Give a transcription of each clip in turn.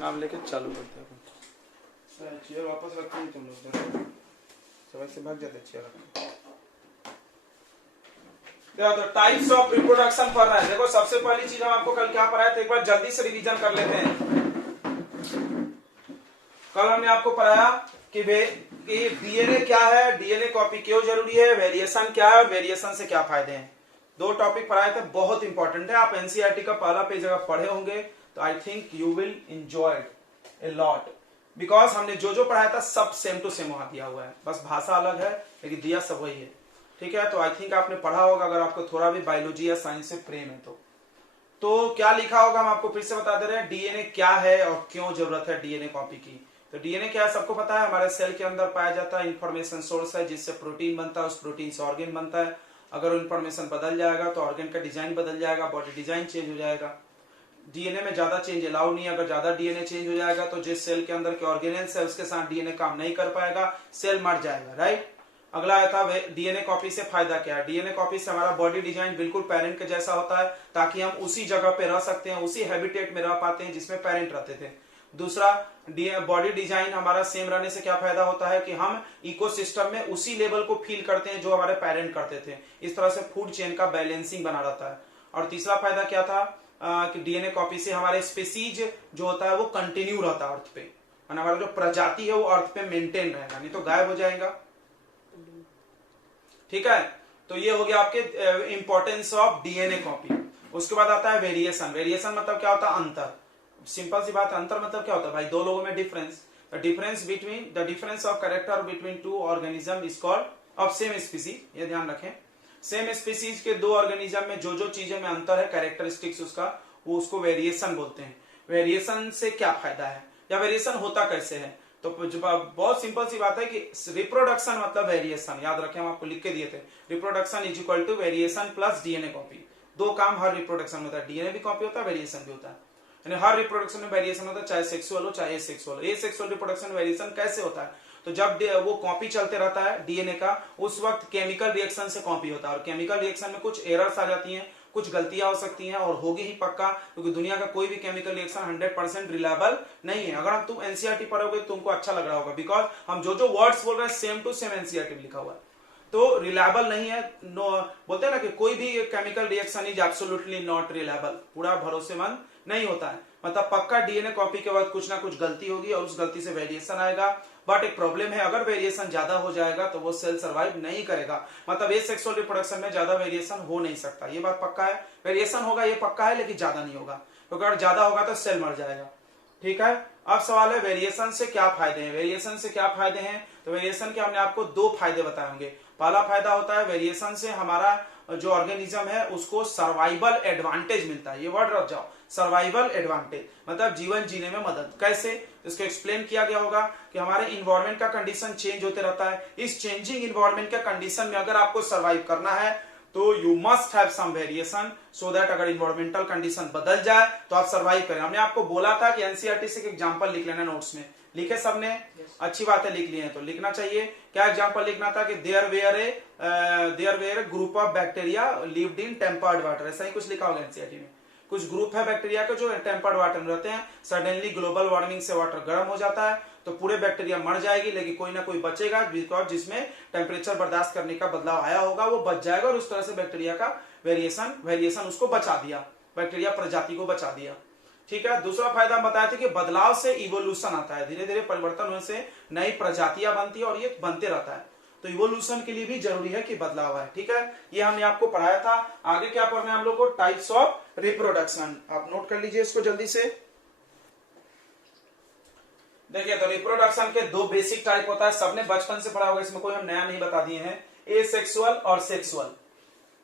नाम लेके चालू करते हैं। चेयर वापस रखते हैं तुम लोग, सब ऐसे भाग जाते चेयर रख। तो टाइप्स ऑफ रिप्रोडक्शन पढ़ रहे हैं। देखो सबसे पहली चीज हम आपको कल क्या पढ़ाया था, एक बार जल्दी से रिवीजन कर लेते हैं। कल हमने आपको पढ़ाया कि डीएनए क्या है, डीएनए कॉपी क्यों जरूरी है, वेरिएशन क्या है और वेरिएशन से क्या फायदे हैं। दो टॉपिक पढ़ाए थे, बहुत इंपॉर्टेंट है। आप एनसीईआरटी का पहला पेज अगर पढ़े होंगे तो I think you will enjoy it a lot, because हमने जो जो पढ़ाया था सब सेम टू सेम वहां दिया हुआ है, बस भाषा अलग है लेकिन दिया सब वही है। ठीक है, तो आई थिंक आपने पढ़ा होगा अगर आपको थोड़ा भी बायोलॉजी या साइंस से प्रेम है तो क्या लिखा होगा हम आपको फिर से बता दे रहे हैं। डीएनए क्या है और क्यों जरूरत है डीएनए कॉपी की। तो डीएनए क्या है सबको पता है, हमारे सेल के अंदर पाया जाता है, इंफॉर्मेशन सोर्स है जिससे प्रोटीन बनता है, उस प्रोटीन से ऑर्गेन बनता है। अगर इंफॉर्मेशन बदल जाएगा तो ऑर्गेन का डिजाइन बदल जाएगा, बॉडी डिजाइन चेंज हो जाएगा। डीएनए में ज्यादा चेंज अलाउ नहीं है, अगर ज्यादा डीएनए चेंज हो जाएगा तो जिस सेल के अंदर के ऑर्गेनेल्स है उसके साथ डीएनए काम नहीं कर पाएगा, सेल मर जाएगा, राइट। अगला आता है डीएनए कॉपी से फायदा क्या है। डीएनए कॉपी से हमारा बॉडी डिजाइन बिल्कुल पेरेंट के जैसा होता है, ताकि हम उसी जगह पे रह सकते हैं, उसी हैबिटेट में रह पाते हैं जिसमें पेरेंट रहते थे। दूसरा, बॉडी डिजाइन हमारा सेम रहने से क्या फायदा होता है कि हम इकोसिस्टम में उसी लेवल को फील करते हैं जो हमारे पेरेंट करते थे। इस तरह से फूड चेन का बैलेंसिंग बना रहता है। और तीसरा फायदा क्या था कि डीएनए कॉपी से हमारे स्पीसीज जो होता है वो कंटिन्यू रहता है अर्थ पे, हमारा जो प्रजाति है वो अर्थ पे मेंटेन रहेगा, नहीं तो गायब हो जाएगा। ठीक है, तो ये हो गया आपके इंपॉर्टेंस ऑफ डीएनए कॉपी। उसके बाद आता है वेरिएशन। वेरिएशन मतलब क्या होता है, अंतर। सिंपल सी बात, अंतर मतलब क्या होता है भाई, दो लोगों में difference. The difference of character between two organism is called off same species. ये ध्यान रखें, सेम स्पीसीज के दो ऑर्गेनिज्म में जो जो चीजों में अंतर है, कैरेक्टरिस्टिक्स उसका, वो उसको वेरिएशन बोलते हैं। वेरिएशन से क्या फायदा है या वेरिएशन होता कैसे है, तो बहुत सिंपल सी बात है कि रिप्रोडक्शन मतलब वेरिएशन। याद रखें, हम आपको लिख के दिए थे, reproduction is equal to variation plus DNA copy. दो काम हर रिप्रोडक्शन में होता है, डीएनए भी कॉपी होता है, वेरिएशन भी होता है। यानी हर रिप्रोडक्शन में वेरिएशन होता है, चाहे सेक्सुअल हो चाहे एसेक्सुअल हो। एसेक्सुअल रिप्रोडक्शन वेरिएशन कैसे होता है, तो जब वो कॉपी चलते रहता है डीएनए का, उस वक्त केमिकल रिएक्शन से कॉपी होता है, और केमिकल रिएक्शन में कुछ एरर्स आ जाती हैं, कुछ गलतियां हो सकती हैं, और होगी ही पक्का, क्योंकि दुनिया का कोई भी केमिकल रिएक्शन 100% रिलायबल नहीं है। अगर तुम एनसीईआरटी पढ़ोगे तो तुमको अच्छा लग रहा होगा, बिकॉज हम जो जो वर्ड्स बोल रहे हैं सेम टू सेम एनसीईआरटी में लिखा हुआ है, तो रिलायबल नहीं है। नो, बोलते हैं ना कि कोई भी chemical reaction is absolutely not reliable, पूरा भरोसेमंद नहीं होता है। मतलब पक्का डीएनए कॉपी के बाद कुछ ना कुछ गलती होगी और उस गलती से वेरिएशन आएगा। बट एक प्रॉब्लम है, अगर वेरिएशन ज्यादा हो जाएगा तो वो सेल सर्वाइव नहीं करेगा। मतलब एसेक्सुअल रिप्रोडक्शन में ज्यादा वेरिएशन हो नहीं सकता, ये बात पक्का है। वेरिएशन होगा ये पक्का है, लेकिन ज्यादा नहीं होगा, क्योंकि अगर ज्यादा होगा तो सेल मर जाएगा। ठीक है, अब सवाल है वेरिएशन से क्या फायदे हैं। वेरिएशन से क्या फायदे हैं, तो वेरिएशन के हमने आपको दो फायदे बताए होंगे। पहला फायदा होता है वेरिएशन से हमारा जो ऑर्गेनिज्म है उसको सर्वाइवल एडवांटेज मिलता है। ये वर्ड रख जाओ, सर्वाइवल एडवांटेज मतलब जीवन जीने में मदद। कैसे, इसको एक्सप्लेन किया गया होगा कि हमारे इन्वायरमेंट का कंडीशन चेंज होते रहता है। इस चेंजिंग इन्वायरमेंट के कंडीशन में अगर आपको सर्वाइव करना है तो you must have some variation, so that अगर इन्वायरमेंटल कंडीशन बदल जाए तो आप सर्वाइव करें। हमने आपको बोला था कि एनसीईआरटी से एक एग्जांपल लिख लेना नोट्स में। लिखे सबने? अच्छी बात है, लिख लिए हैं तो लिखना चाहिए। क्या एग्जांपल लिखना था कि there were a group of bacteria lived in tempered water, ऐसा ही कुछ लिखा होगा एनसीईआरटी में। कुछ ग्रुप है बैक्टीरिया के जो टेम्पर्ड वाटर में रहते हैं, सडनली ग्लोबल वार्मिंग से वाटर गर्म हो जाता है तो पूरे बैक्टीरिया मर जाएगी, लेकिन कोई ना कोई बचेगा, बिकॉज जिसमें टेम्परेचर बर्दाश्त करने का बदलाव आया होगा वो बच जाएगा, और उस तरह से बैक्टीरिया का वेरिएशन उसको बचा दिया, बैक्टीरिया प्रजाति को बचा दिया। ठीक है, दूसरा फायदा हम बताए थे कि बदलाव से इवोल्यूशन आता है, धीरे धीरे परिवर्तन होने से नई प्रजातियां बनती है और ये बनते रहता है। तो इवोल्यूशन के लिए भी जरूरी है कि बदलाव आए। ठीक है, ये हमने आपको पढ़ाया था। आगे क्या पढ़ना है हम लोग को, टाइप्स ऑफ रिप्रोडक्शन। आप नोट कर लीजिए इसको जल्दी से। देखिए, तो रिप्रोडक्शन के दो बेसिक टाइप होता है, सबने बचपन से पढ़ा होगा, इसमें कोई हम नया नहीं बता दिए हैं। एसेक्सुअल और सेक्सुअल।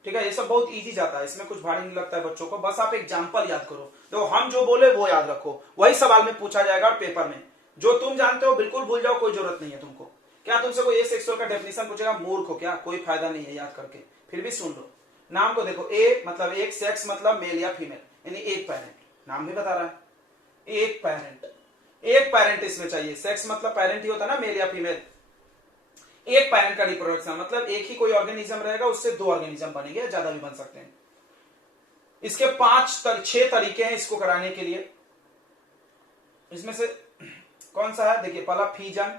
ठीक है, ये सब बहुत इजी जाता है, इसमें कुछ भारी नहीं लगता है बच्चों को, बस आप एग्जांपल याद करो। तो हम जो बोले वो याद रखो, वही सवाल में पूछा जाएगा पेपर में। जो तुम जानते हो बिल्कुल भूल जाओ, कोई जरूरत नहीं है तुमको। क्या तुमसे कोई एसेक्सुअल का डेफिनेशन पूछेगा, मूर्ख हो क्या, कोई फायदा नहीं है याद करके, फिर भी सुन लो। नाम को देखो, ए मतलब एक, सेक्स मतलब मेल या फीमेल, यानी एक पेरेंट, नाम भी बता रहा है एक पेरेंट। एक पेरेंट इसमें चाहिए, सेक्स मतलब पेरेंट ही होता है ना, मेल या फीमेल। एक पेरेंट का रिप्रोडक्शन मतलब एक ही कोई ऑर्गेनिज्म रहेगा, उससे दो ऑर्गेनिज्म बनेंगे, ज्यादा भी बन सकते हैं। इसके 6 तरीके हैं इसको कराने के लिए। इसमें से कौन सा है? देखिए पहला फीजन,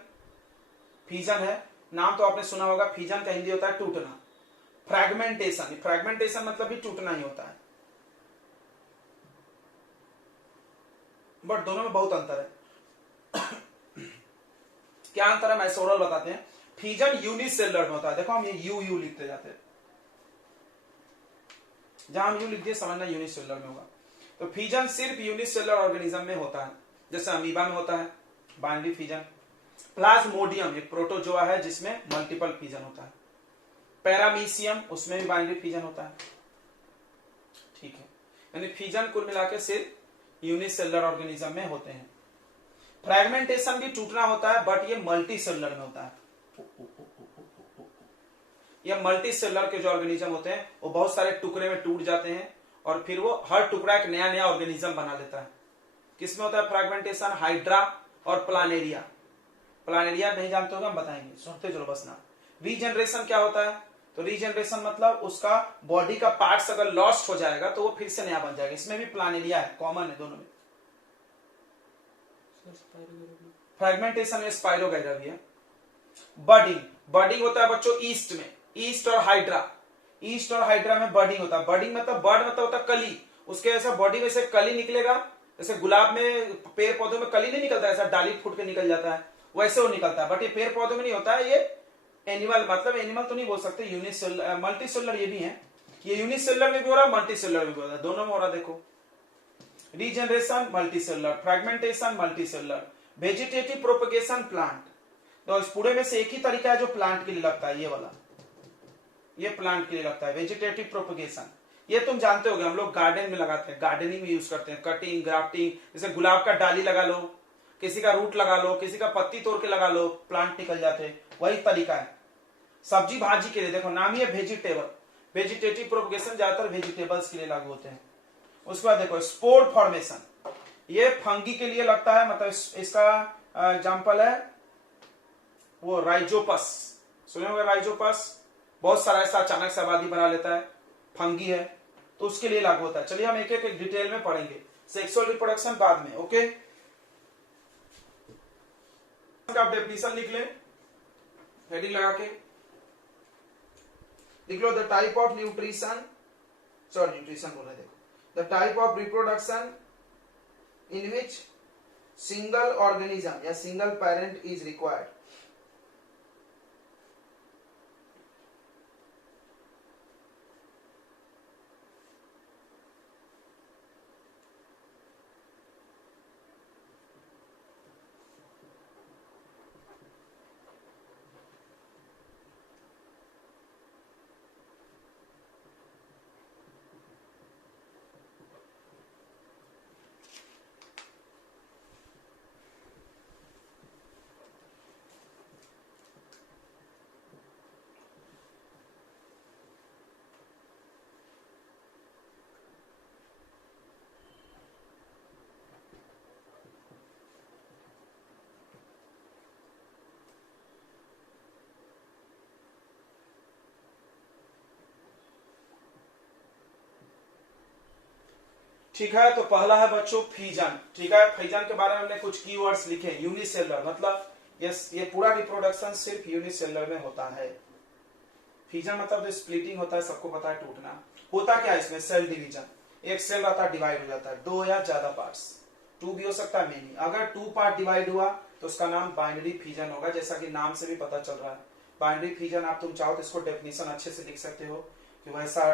फीजन है, नाम तो आपने सुना होगा। फीजन का हिंदी होता है टूटना। फ्रैगमेंटेशन, फ्रैगमेंटेशन मतलब भी टूटना ही होता है, बट दोनों में बहुत अंतर है। क्या अंतर है मैं सोरल बताते हैं। फीजन यूनिसेलुलर में होता है, देखो हम ये यू लिखते जाते हैं, जहां हम यू लिख दिए समझना यूनिसेलुलर में होगा। तो फीजन सिर्फ यूनिसेलुलर ऑर्गेनिज्म में होता है, जैसे अमीबा में होता है बाइनरी फीजन। प्लाज्मोडियम एक प्रोटोजोआ है जिसमें मल्टीपल फीजन होता है। पैरामीशियम उसमें भी बाइनरी फीजन होता है, ठीक है। यानी फीजन कुल मिला के सिर्फ यूनिसेलुलर ऑर्गेनिज्म में होते हैं। फ्रैगमेंटेशन भी टूटना होता है, बट ये मल्टी सेलुलर में होता है। ये मल्टी सेलुलर के जो ऑर्गेनिज्म होते हैं वो बहुत सारे टुकड़े में टूट जाते हैं और फिर वो हर टुकड़ा एक नया नया ऑर्गेनिज्म बना लेता है। किसमें होता है फ्रैगमेंटेशन? हाइड्रा और प्लानेरिया। प्लानेरिया नहीं जानते हो हम बताएंगे, सुनते चलो बस ना। रीजनरेशन क्या होता है? तो रीजनरेशन मतलब उसका बॉडी का पार्ट्स अगर लॉस्ट हो जाएगा तो वो फिर से नया बन जाएगा। इसमें भी प्लानेरिया है, कॉमन है दोनों में। फ्रैगमेंटेशन में स्पाइरोगैरा भी है। बडिंग, बडिंग होता है बच्चों ईस्ट में, ईस्ट और हाइड्रा, ईस्ट और हाइड्रा में बडिंग होता है। बडिंग मतलब बर्ड मतलब होता है कली, उसके ऐसा बॉडी में से कली निकलेगा, जैसे गुलाब में पेड़ पौधों में कली नहीं निकलता, ऐसा डाली फूट के निकल जाता है, वैसे वो निकलता है। बट ये पेड़ पौधों में नहीं होता है, ये एनिमल, मतलब एनिमल तो नहीं बोल सकते, यूनिसेलुलर मल्टी सेलुलर ये भी है। ये यूनिसेलुलर में भी हो रहा है, मल्टी सेलुलर में भी हो रहा है, दोनों में हो रहा है। देखो regeneration multi cellular, fragmentation multi cellular, vegetative propagation plant. तो इस पूरे में से एक ही तरीका है जो प्लांट के लिए लगता है, ये वाला, ये प्लांट के लिए लगता है वेजिटेटिव प्रोपगेशन। ये तुम जानते होगे, हम लोग गार्डन में लगाते हैं, गार्डनिंग में यूज करते हैं, कटिंग ग्राफ्टिंग। जैसे गुलाब का डाली लगा लो, किसी का रूट लगा लो, किसी का पत्ती तोड़ के लगा लो, प्लांट निकल जाते हैं, वही तरीका है। सब्जी भाजी के लिए देखो नाम ही है वेजिटेबल, वेजिटेटिव प्रोपगेशन ज्यादातर वेजिटेबल्स के लिए लागू होते हैं। उसके बाद देखो स्पोर फॉर्मेशन, ये फंगी के लिए लगता है, मतलब इसका एग्जांपल है वो राइजोपस, सुने होंगे राइजोपस, बहुत सारा ऐसा अचानक से आबादी बना लेता है, फंगी है, तो उसके लिए लागू होता है। चलिए हम एक एक डिटेल में पढ़ेंगे। सेक्सुअल रिप्रोडक्शन बाद में, ओके। आप डेफिनेशन लिख ले, हेडिंग लगा के लिख लो, the type of nutrition, sorry nutrition बोल रहे, देखो the type of reproduction in which single organism या सिंगल पेरेंट इज रिक्वायर्ड। ठीक है, तो पहला है बच्चों फीजन। ठीक है, फीजन के बारे में हमने कुछ कीवर्ड्स लिखे। यूनिसेलुलर मतलब ये पूरा रिप्रोडक्शन सिर्फ यूनिसेलुलर में होता है। फीजन मतलब जो स्प्लिटिंग होता है, सबको पता है, टूटना होता। क्या है इसमें? सेल डिवीजन, एक सेल रहता है डिवाइड हो जाता है, दो या ज्यादा पार्ट्स, टू भी हो सकता है मेनी। अगर टू पार्ट डिवाइड हुआ तो उसका नाम बाइनरी फीजन होगा, जैसा कि नाम से भी पता चल रहा है। बाइनरी फीजन आप तुम चाहो तो इसको डेफिनेशन अच्छे से लिख सकते हो कि वैसा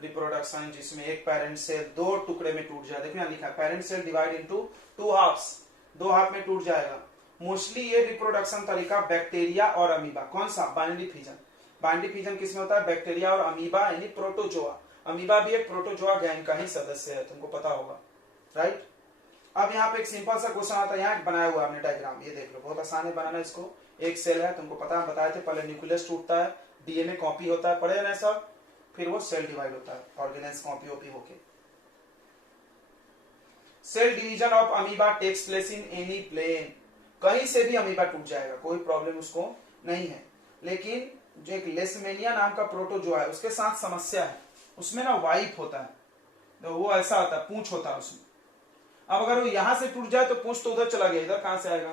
रिप्रोडक्शन जिसमें एक पेरेंट सेल दो टुकड़े में टूट जाए। देखो यहाँ लिखा है parent cell divide into two halves, दो हाफ में टूट जाएगा। मोस्टली ये रिप्रोडक्शन तरीका बैक्टीरिया और अमीबा। कौन सा? Binary fission. बाइनरी फीजन किसमें होता है? बैक्टीरिया और अमीबा, यानी प्रोटोजोआ। अमीबा भी एक प्रोटोजोआ गैंग का ही सदस्य है, तुमको पता होगा, राइट। अब यहाँ पे एक सिंपल सा क्वेश्चन आता है, यहाँ बनाया हुआ हमने डायग्राम, ये देख लो, बहुत आसान है बनाना इसको। एक सेल है, तुमको पता है, बताए थे पहले न्यूक्लियस टूटता है, डीएनए कॉपी होता है, पढ़े ना सब, फिर वो सेल डिवाइड होता है, ऑर्गेनेल्स कॉपी ओपी होके। Cell division of amoeba takes place in any plane, कहीं से भी अमीबा टूट जाएगा, कोई प्रॉब्लम उसको नहीं है। लेकिन जो एक लेशमेनिया नाम का प्रोटोजोआ है उसके साथ समस्या है, उसमें ना वाइप होता है, तो वो ऐसा होता है, पूंछ होता है उसमें। अब अगर वो यहां से टूट जाए तो पूंछ तो उधर चला गया, इधर कहां से आएगा?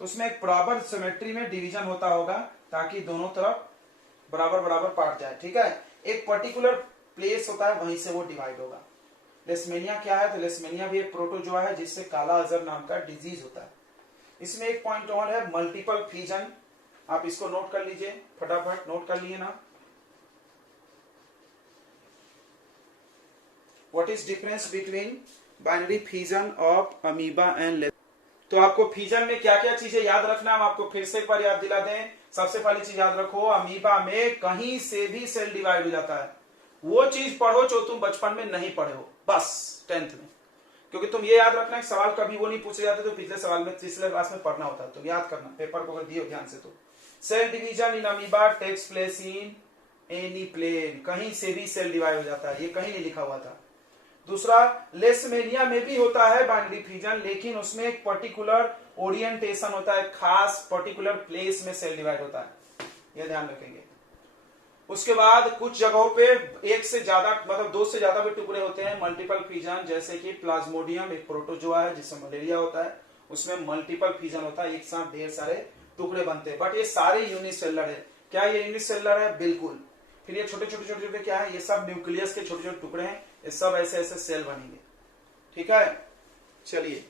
तो उसमें एक बराबर सिमेट्री में डिवीजन होता होगा ताकि दोनों तरफ बराबर बराबर पार्ट जाए, ठीक है। एक पर्टिकुलर प्लेस होता है वहीं से वो डिवाइड होगा। लेसमेनिया क्या है? तो लेसमेनिया भी एक प्रोटोजोआ है जिससे काला अजहर नाम का डिजीज होता है। इसमें एक पॉइंट और है, मल्टीपल फ्यूजन। आप इसको नोट कर लीजिए, फटाफट नोट कर लिए ना। What is difference between binary fusion of amoeba and? तो आपको फ्यूजन में क्या क्या चीजें याद रखना, हम आपको फिर से एक बार याद दिला दें। सबसे पहली चीज याद रखो, अमीबा में कहीं से भी सेल डिवाइड हो जाता है। वो चीज पढ़ो जो तुम बचपन में नहीं पढ़े हो, बस 10th में। क्योंकि तुम ये याद रखना, सवाल कभी वो नहीं पूछे जाते तो पिछले सवाल में, पिछले क्लास में पढ़ना होता है, तो याद करना, पेपर को अगर दियो ध्यान से तो। Cell division in amoeba takes place in any plane, कहीं से भी सेल डिवाइड हो जाता है, ये कहीं नहीं लिखा हुआ था। दूसरा, लेसमेनिया में भी होता है बाइनरी फ्यूजन, लेकिन उसमें एक पर्टिकुलर ओरिएंटेशन होता है, खास पर्टिकुलर प्लेस में सेल डिवाइड होता है, ये ध्यान रखेंगे। उसके बाद कुछ जगहों पे एक से ज्यादा, मतलब 2 से ज्यादा भी टुकड़े होते हैं, मल्टीपल फ्यूजन। जैसे कि प्लाज्मोडियम एक प्रोटोजोआ है जिससे मलेरिया होता है, उसमें मल्टीपल फ्यूजन होता है, एक साथ ढेर सारे टुकड़े बनते हैं, बट ये सारे यूनिसेलुलर है। क्या ये यूनिसेलुलर है? बिल्कुल। फिर ये छोटे छोटे छोटे छोटे क्या है? ये सब न्यूक्लियस के छोटे छोटे टुकड़े हैं, ये सब ऐसे ऐसे सेल बनेंगे, ठीक है। चलिए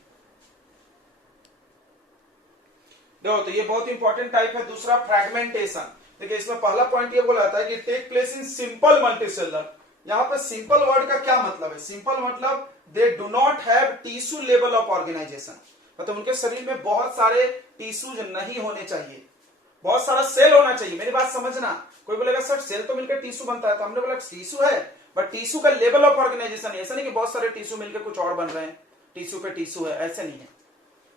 देखो, तो ये बहुत इंपॉर्टेंट टाइप है। दूसरा, फ्रैगमेंटेशन। देखिए इसमें पहला पॉइंट ये बोला था कि take place in simple multicellular. यहां पर सिंपल वर्ड का क्या मतलब है? सिंपल मतलब they do not have tissue level of organisation, मतलब उनके शरीर में बहुत सारे टिश्यूज नहीं होने चाहिए, बहुत सारा सेल होना चाहिए। मेरी बात समझना, कोई बोलेगा सर सेल तो मिलकर टिश्यू बनता है, तो हमने बोला टिश्यू है, बट टिश्यू का लेवल ऑफ ऑर्गेनाइजेशन है। ऐसा नहीं कि बहुत सारे टिश्यू मिलकर कुछ और बन रहे हैं, टिश्यू पे टिश्यू है, ऐसे नहीं है,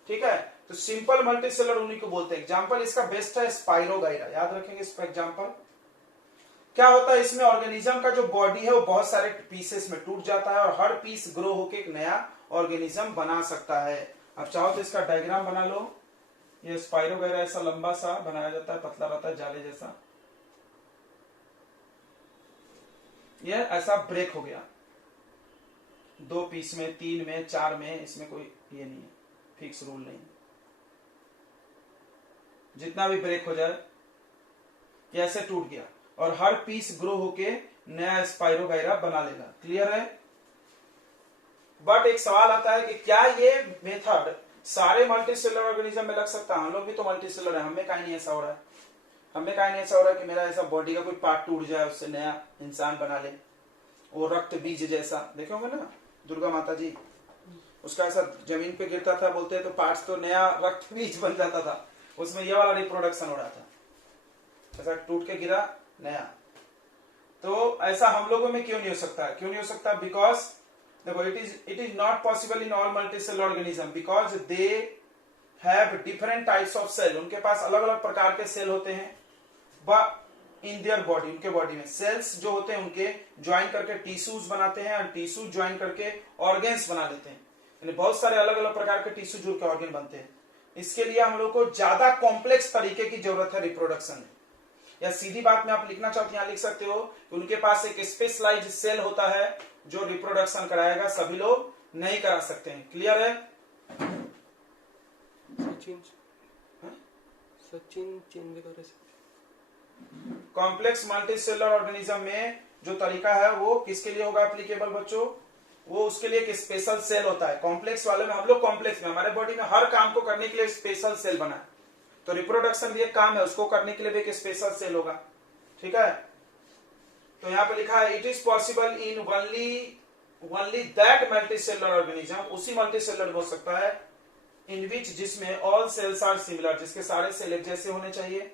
ठीक है। तो सिंपल मल्टीसेलर उन्हीं को बोलते हैं। एग्जांपल इसका बेस्ट है स्पाइरोगाइरा, याद रखेंगे इसका एग्जांपल। क्या होता है इसमें? ऑर्गेनिज्म का जो बॉडी है वो बहुत सारे पीसेस में टूट जाता है और हर पीस ग्रो होकर एक नया ऑर्गेनिज्म बना सकता है। अब चाहो तो इसका डायग्राम बना लो। ये स्पाइरोगाइरा ऐसा लंबा सा बनाया जाता है, पतला रहता है जाले जैसा, ये ऐसा ब्रेक हो गया 2 पीस में, 3 में, 4 में, इसमें कोई ये नहीं है, फिक्स रूल नहीं। जितना भी ब्रेक हो जाए ये ऐसे टूट गया और हर पीस ग्रो होके नया स्पाइरोगाइरा बना लेगा। क्लियर है? बट एक सवाल आता है कि क्या ये मेथड सारे मल्टीसेलर ऑर्गेनिज्म में लग सकता है? हम लोग भी तो मल्टीसेलर है, हमें कहीं नहीं ऐसा हो रहा है। हमें कहीं नहीं ऐसा हो रहा है कि मेरा ऐसा बॉडी का कोई पार्ट टूट जाए उससे नया इंसान बना ले, वो रक्त बीज जैसा। देखे होंगे ना दुर्गा माता जी, उसका ऐसा जमीन पे गिरता था, बोलते हैं तो पार्ट्स तो नया रक्त बीज बन जाता था, उसमें ये वाला रिप्रोडक्शन हो रहा था, ऐसा टूट के गिरा नया। तो ऐसा हम लोगों में क्यों नहीं हो सकता? क्यों नहीं हो सकता? बिकॉज देखो, it is not possible in all multicellular organism because they have different types of cell. उनके पास अलग अलग प्रकार के सेल होते हैं इन देयर बॉडी, उनके बॉडी में सेल्स जो होते हैं उनके ज्वाइन करके टिश्यूज बनाते हैं और टिश्यूज ज्वाइन करके ऑर्गेन्स बना लेते हैं। यानी बहुत सारे अलग अलग प्रकार के टिश्यू जुड़ के ऑर्गेन बनते हैं। इसके लिए हम लोग को ज्यादा कॉम्प्लेक्स तरीके की जरूरत है रिप्रोडक्शन में। या सीधी बात में आप लिखना चाहते हैं, यहां लिख सकते हो कि उनके पास एक स्पेशलाइज्ड सेल होता है जो रिप्रोडक्शन कराएगा, सभी लोग नहीं करा सकते हैं। क्लियर है? सचिन चेंज कर सकते। कॉम्प्लेक्स मल्टीसेलर ऑर्गेनिज्म में जो तरीका है वो किसके लिए होगा एप्लीकेबल बच्चों? वो उसके लिए एक स्पेशल सेल होता है। कॉम्प्लेक्स वाले में हम लोग कॉम्प्लेक्स में हमारे बॉडी में हर काम को करने के लिए स्पेशल सेल बना है, तो रिप्रोडक्शन भी एक काम है, उसको करने के लिए भी एक स्पेशल सेल होगा, ठीक है। तो यहाँ पे लिखा है it is possible in only that multicellular organism, उसी मल्टीसेलर हो सकता है इन विच जिसमें ऑल सेल्स आर सिमिलर, जिसके सारे सेल एक जैसे होने चाहिए।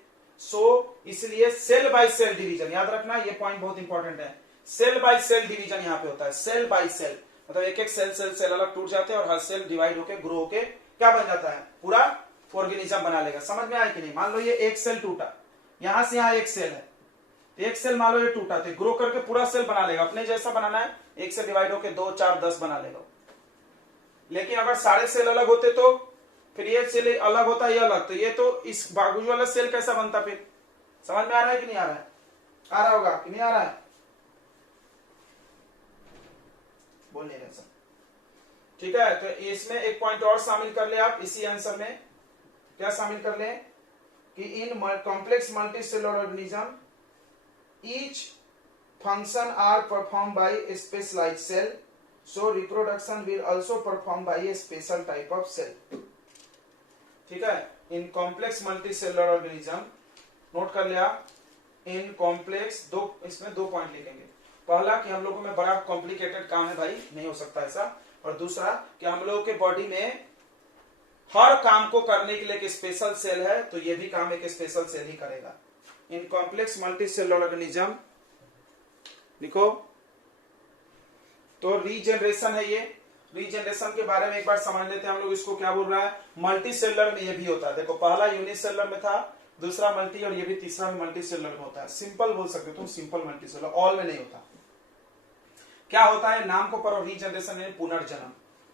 इसलिए सेल बाय सेल डिवीजन, याद रखना ये पॉइंट बहुत इंपॉर्टेंट है। सेल बाय सेल डिवीजन यहाँ पे होता है। सेल बाय सेल मतलब एक एक सेल अलग टूट जाते हैं और हर सेल डिवाइड होके ग्रो होके क्या बन जाता है? पूरा ऑर्गेनिज्म बना लेगा। समझ में आया कि नहीं? मान लो ये एक सेल टूटा, यहां से यहां एक सेल है, एक सेल मान लो ये टूटा, तो ग्रो करके पूरा सेल बना लेगा। अपने जैसा बनाना है, एक से डिवाइड होके 2, 4, 10 बना लेगा। लेकिन अगर सारे सेल अलग होते तो फिर ये सेल अलग होता, ये अलग, तो ये तो इस बाजू वाला सेल कैसा बनता? फिर समझ में आ रहा है कि नहीं आ रहा है? आ रहा होगा कि नहीं आ रहा है? बोल नहीं रहे सब। ठीक है, तो इसमें एक पॉइंट और शामिल कर ले आप इसी आंसर में। क्या शामिल कर ले कि in complex multicellular organism each function are perform by a specialized cell, so reproduction will also perform by a special type of cell. ठीक है, in complex multicellular organism, note कर लिया, इन कॉम्प्लेक्स, दो इसमें 2 पॉइंट लिखेंगे। पहला कि हम लोगों में बड़ा कॉम्प्लिकेटेड काम है भाई, नहीं हो सकता ऐसा, और दूसरा कि हम लोगों के बॉडी में हर काम को करने के लिए एक स्पेशल सेल है, तो ये भी काम एक स्पेशल सेल ही करेगा। इन कॉम्प्लेक्स मल्टीसेलुलर ऑर्गेनिज्म लिखो, तो रीजनरेशन है ये। रीजनरेशन के बारे में एक बार समझ लेते हैं हम लोग, इसको क्या बोल रहा है। मल्टीसेलुलर में ये भी होता है, देखो पहला यूनिसेलुलर में था, दूसरा मल्टी, और ये भी तीसरा में मल्टीसेलुलर में होता है। सिंपल बोल सकते हो तुम, सिंपल मल्टीसेलुलर, ऑल में नहीं होता। क्या होता है, नाम को पढ़ो, रीजनरेशन यानी पुनर्जन्म,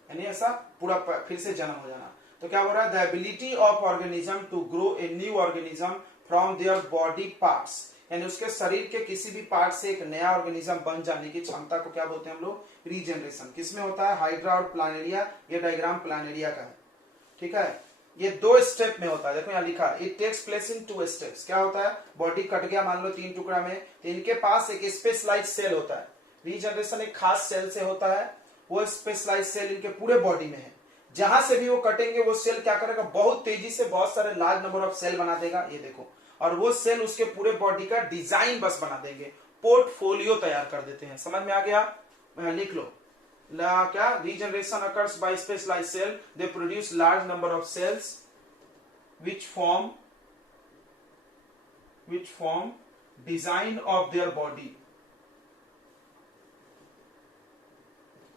यानी ऐसा पूरा फिर से जन्म हो जाना। तो क्या बोल रहा है, the ability of organism to grow a new organism from their body parts, यानी उसके शरीर के किसी भी पार्ट से एक नया ऑर्गेनिज्म बन जाने की क्षमता को क्या बोलते हैं हम लोग, रीजनरेशन। किसमें होता है, हाइड्रा और प्लानेरिया, ये डायग्राम प्लानेरिया का है। ठीक है, ये 2 स्टेप में होता है, देखो यहाँ लिखा, it takes place in 2 steps. क्या होता है, बॉडी कट गया मान लो 3 टुकड़ा में, तो इनके पास एक स्पेशलाइज्ड सेल होता है। रीजनरेशन एक खास सेल से होता है, वो स्पेशलाइज्ड सेल इनके पूरे बॉडी में है। जहां से भी वो कटेंगे वो सेल क्या करेगा, बहुत तेजी से बहुत सारे लार्ज नंबर ऑफ सेल बना देगा, ये देखो, और वो सेल उसके पूरे बॉडी का डिजाइन बस बना देंगे, पोर्टफोलियो तैयार कर देते हैं। समझ में आ गया, लिख लो क्या, regeneration occurs by specialised cell, they produce large number of cells which form design of their body।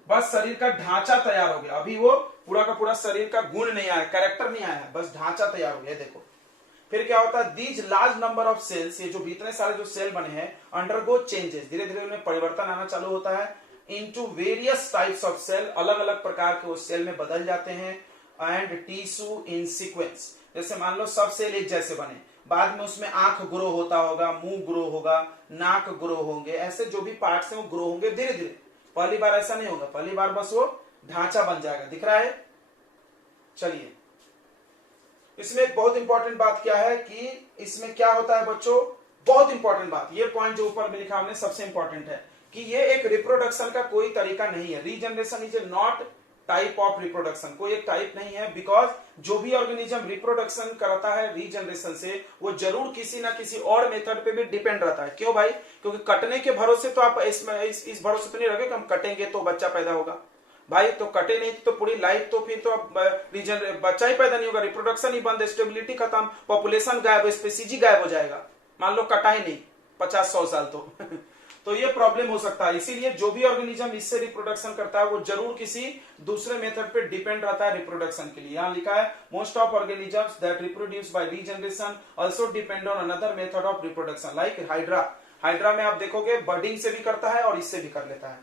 बस शरीर का ढांचा तैयार हो गया, अभी वो पूरा का पूरा शरीर का गुण नहीं आया, कैरेक्टर नहीं आया है, बस ढांचा तैयार हो गया। देखो फिर क्या होता है, these large number of cells, ये जो इतने सारे जो सेल बने हैं, अंडरगो चेंजेस, धीरे धीरे उनमें परिवर्तन आना चालू होता है, into various types of cell, अलग अलग प्रकार के वो सेल में बदल जाते हैं, एंड टिश्यू इन सीक्वेंस, जैसे मान लो सब सेल एक जैसे बने, बाद में उसमें आंख ग्रो होता होगा, मुंह ग्रो होगा, नाक ग्रो होंगे, ऐसे जो भी पार्ट्स हैं वो ग्रो होंगे धीरे धीरे। पहली बार ऐसा नहीं होगा, पहली बार बस वो ढांचा बन जाएगा, दिख रहा है। चलिए, इसमें एक बहुत इंपॉर्टेंट बात क्या है कि इसमें क्या होता है बच्चों, बहुत इंपॉर्टेंट बात, ये पॉइंट जो ऊपर में लिखा हमने सबसे इंपॉर्टेंट है कि ये एक रिप्रोडक्शन का कोई तरीका नहीं है। Regeneration is a not type of reproduction, कोई एक टाइप नहीं है, बिकॉज जो भी ऑर्गेनिज्म रिप्रोडक्शन करता है रीजनरेशन से, वो जरूर किसी ना किसी और मेथड पे भी डिपेंड रहता है। क्यों भाई, क्योंकि कटने के भरोसे तो आप इस भरोसे तो नहीं रखे कि हम कटेंगे तो बच्चा पैदा होगा, भाई तो कटे नहीं तो पूरी लाइफ तो फिर तो बच्चा ही पैदा नहीं होगा, रिप्रोडक्शन ही बंद, स्टेबिलिटी खत्म, पॉपुलेशन गायब, स्पेसीज गायब हो जाएगा, मान लो कटा ही नहीं 50-100 साल तो ये प्रॉब्लम हो सकता है। इसीलिए जो भी ऑर्गेनिज्म इससे रिप्रोडक्शन करता है वो जरूर किसी दूसरे मेथड पे डिपेंड रहता है रिप्रोडक्शन के लिए। यहां लिखा है most of organisms that reproduce by regeneration also depend on another method of reproduction like hydra. Hydra में आप देखोगे बर्डिंग से भी करता है और इससे भी कर लेता है।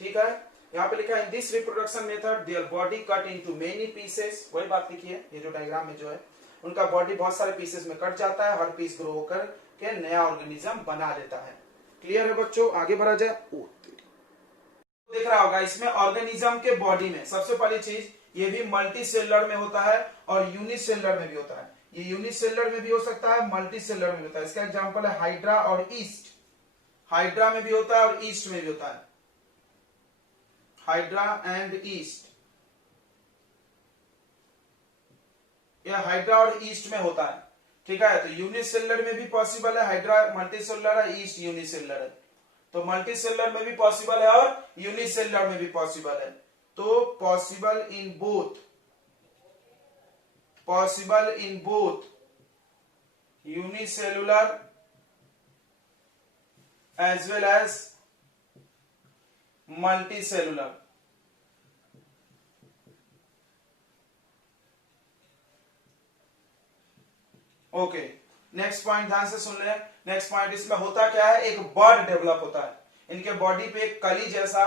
ठीक है, यहाँ पे लिखा है in this reproduction method their body cut into many pieces, वही बात लिखी है, ये जो डायग्राम में जो है उनका बॉडी बहुत सारे पीसेस में कट जाता है, हर पीस ग्रो होकर के नया ऑर्गेनिज्म बना लेता है। क्लियर है बच्चों, आगे बढ़ा जाए। देख रहा होगा इसमें ऑर्गेनिज्म के बॉडी में सबसे पहली चीज, ये भी मल्टी सेलुलर में होता है और यूनिसेलुलर में भी होता है। ये यूनिसेलुलर में भी हो सकता है, मल्टी सेलुलर में भी होता है। इसका एग्जांपल है हाइड्रा और ईस्ट। हाइड्रा में भी होता है और ईस्ट में भी होता है, हाइड्रा एंड ईस्ट, यह हाइड्रा और ईस्ट में होता है। ठीक है, तो यूनिसेलुलर में भी पॉसिबल है, हाइड्रा मल्टीसेलुलर है, ईस्ट यूनिसेलुलर है, तो मल्टीसेलुलर में भी पॉसिबल है और यूनिसेलुलर में भी पॉसिबल है। तो possible in both unicellular as well as multicellular. Okay, next point ध्यान से सुन ले। नेक्स्ट पॉइंट, इसमें होता क्या है, एक बर्ड डेवलप होता है। इनके बॉडी पे एक कली जैसा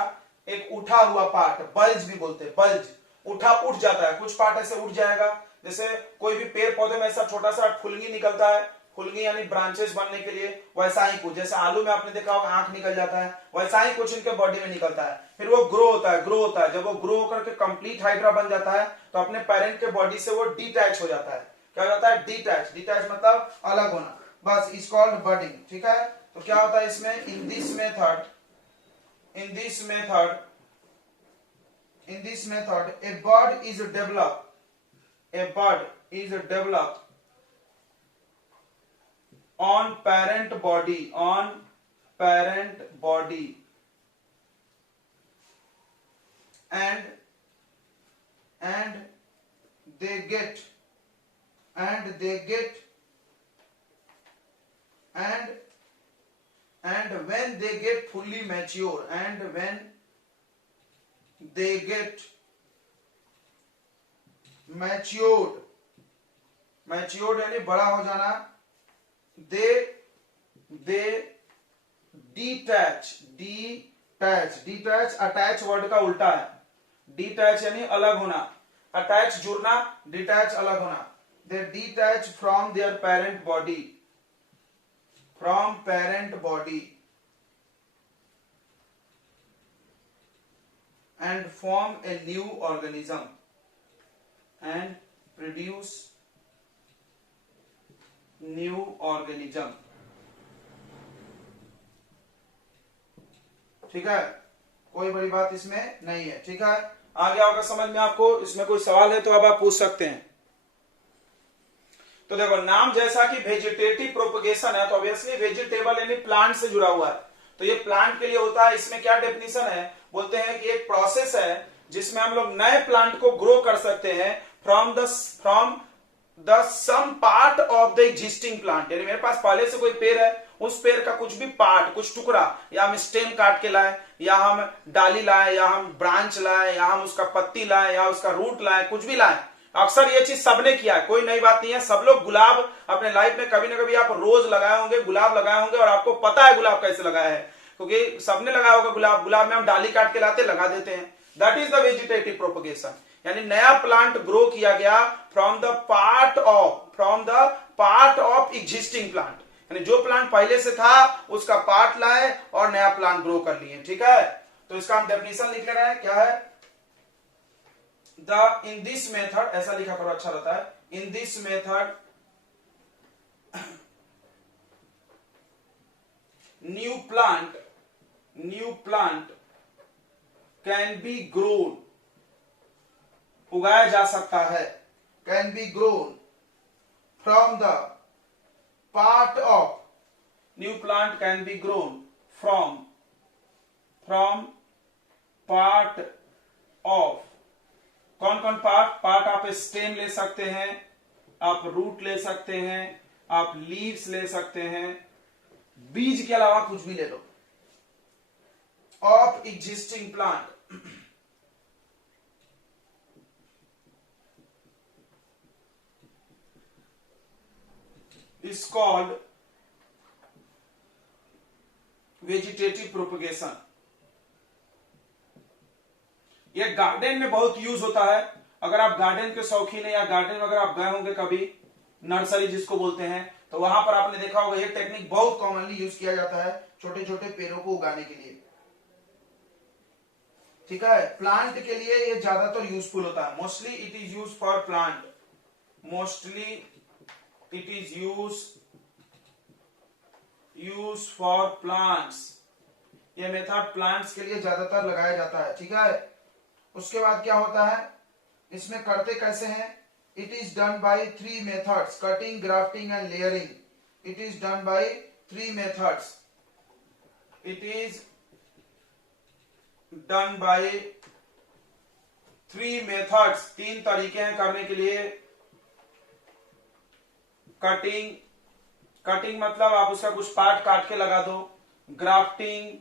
एक उठा हुआ पार्ट, बल्ज भी बोलते हैं, बल्ज उठ जाता है, कुछ पार्ट ऐसे उठ जाएगा, जैसे कोई भी पेड़ पौधे में ऐसा छोटा सा फुलगी निकलता है, खुल गई यानी ब्रांचेस बनने के लिए, वैसा ही कुछ जैसे आलू में आपने देखा होगा आंख निकल जाता है, वैसा ही कुछ इनके बॉडी में निकलता है। फिर वो ग्रो होता है, ग्रो होता है, जब वो ग्रो होकर के कंप्लीट हाइड्रा बन जाता है तो अपने पेरेंट के बॉडी से वो डिटैच हो जाता है। क्या हो जाता है? डिटैच। डिटैच मतलब अलग होना, बस इज कॉल्ड बडिंग। ठीक है, तो क्या होता है इसमें, in this method a bird is developed on parent body and they get and when they get fully mature matured यानी बड़ा हो जाना, दे डिटैच अटैच वर्ड का उल्टा है, डिटैच यानी अलग होना, अटैच जुड़ना, डिटैच अलग होना। They detach from their parent body and form a new organism and produce new organism। ठीक है, कोई बड़ी बात इसमें नहीं है। ठीक है, आ गया होगा समझ में आपको? इसमें कोई सवाल है तो अब आप पूछ सकते हैं। तो देखो, नाम जैसा कि वेजिटेटिव प्रोपगेशन है तो ऑब्वियसली वेजिटेबल यानी प्लांट से जुड़ा हुआ है, तो ये प्लांट के लिए होता है। इसमें क्या डेफिनेशन है, बोलते हैं कि एक प्रोसेस है जिसमें हम लोग नए प्लांट को ग्रो कर सकते हैं from the some part of the existing plant. यानी मेरे पास पहले से कोई पेड़ है, उस पेड़ का कुछ भी पार्ट, कुछ टुकड़ा, या हम स्टेम काट के लाए, या हम डाली लाए, या हम ब्रांच लाए, या हम उसका पत्ती लाए, या उसका रूट लाए, कुछ भी लाए। अक्सर ये चीज सबने किया है, कोई नई बात नहीं है। सब लोग गुलाब अपने लाइफ में कभी ना कभी आप रोज लगाए होंगे, गुलाब लगाए होंगे, और आपको पता है गुलाब कैसे लगाया है, क्योंकि सबने लगाया होगा गुलाब। गुलाब में हम डाली काट के लाते, लगा देते हैं। That is the vegetative propagation, यानी नया प्लांट ग्रो किया गया from the part of existing plant, यानी जो प्लांट पहले से था उसका पार्ट लाए और नया प्लांट ग्रो कर लिए। ठीक है, तो इसका हम डेफिनेशन लिख ले रहे हैं, क्या है? इन दिस मेथड, ऐसा लिखा करो अच्छा रहता है, in this method new plant can be grown, उगाया जा सकता है, can be grown from the part of, new plant can be grown from part of, कौन कौन पार्ट? आप स्टेम ले सकते हैं, आप रूट ले सकते हैं, आप लीव्स ले सकते हैं, बीज के अलावा कुछ भी ले लो, of existing plant. Is called vegetative propagation. ये गार्डन में बहुत यूज होता है। अगर आप गार्डन के शौकीन है या गार्डन में अगर आप गए होंगे कभी, नर्सरी जिसको बोलते हैं, तो वहां पर आपने देखा होगा ये टेक्निक बहुत कॉमनली यूज किया जाता है छोटे छोटे पेड़ों को उगाने के लिए। ठीक है, प्लांट के लिए ये ज्यादातर यूजफुल होता है। Mostly it is use for plant, mostly it is use for plants. ये मेथड प्लांट्स के लिए ज्यादातर लगाया जाता है। ठीक है, उसके बाद क्या होता है, इसमें करते कैसे हैं? It is done by 3 methods, cutting, grafting and layering. It is done by 3 methods, it is done by 3 methods, 3 तरीके हैं करने के लिए। कटिंग मतलब आप उसका कुछ पार्ट काट के लगा दो, ग्राफ्टिंग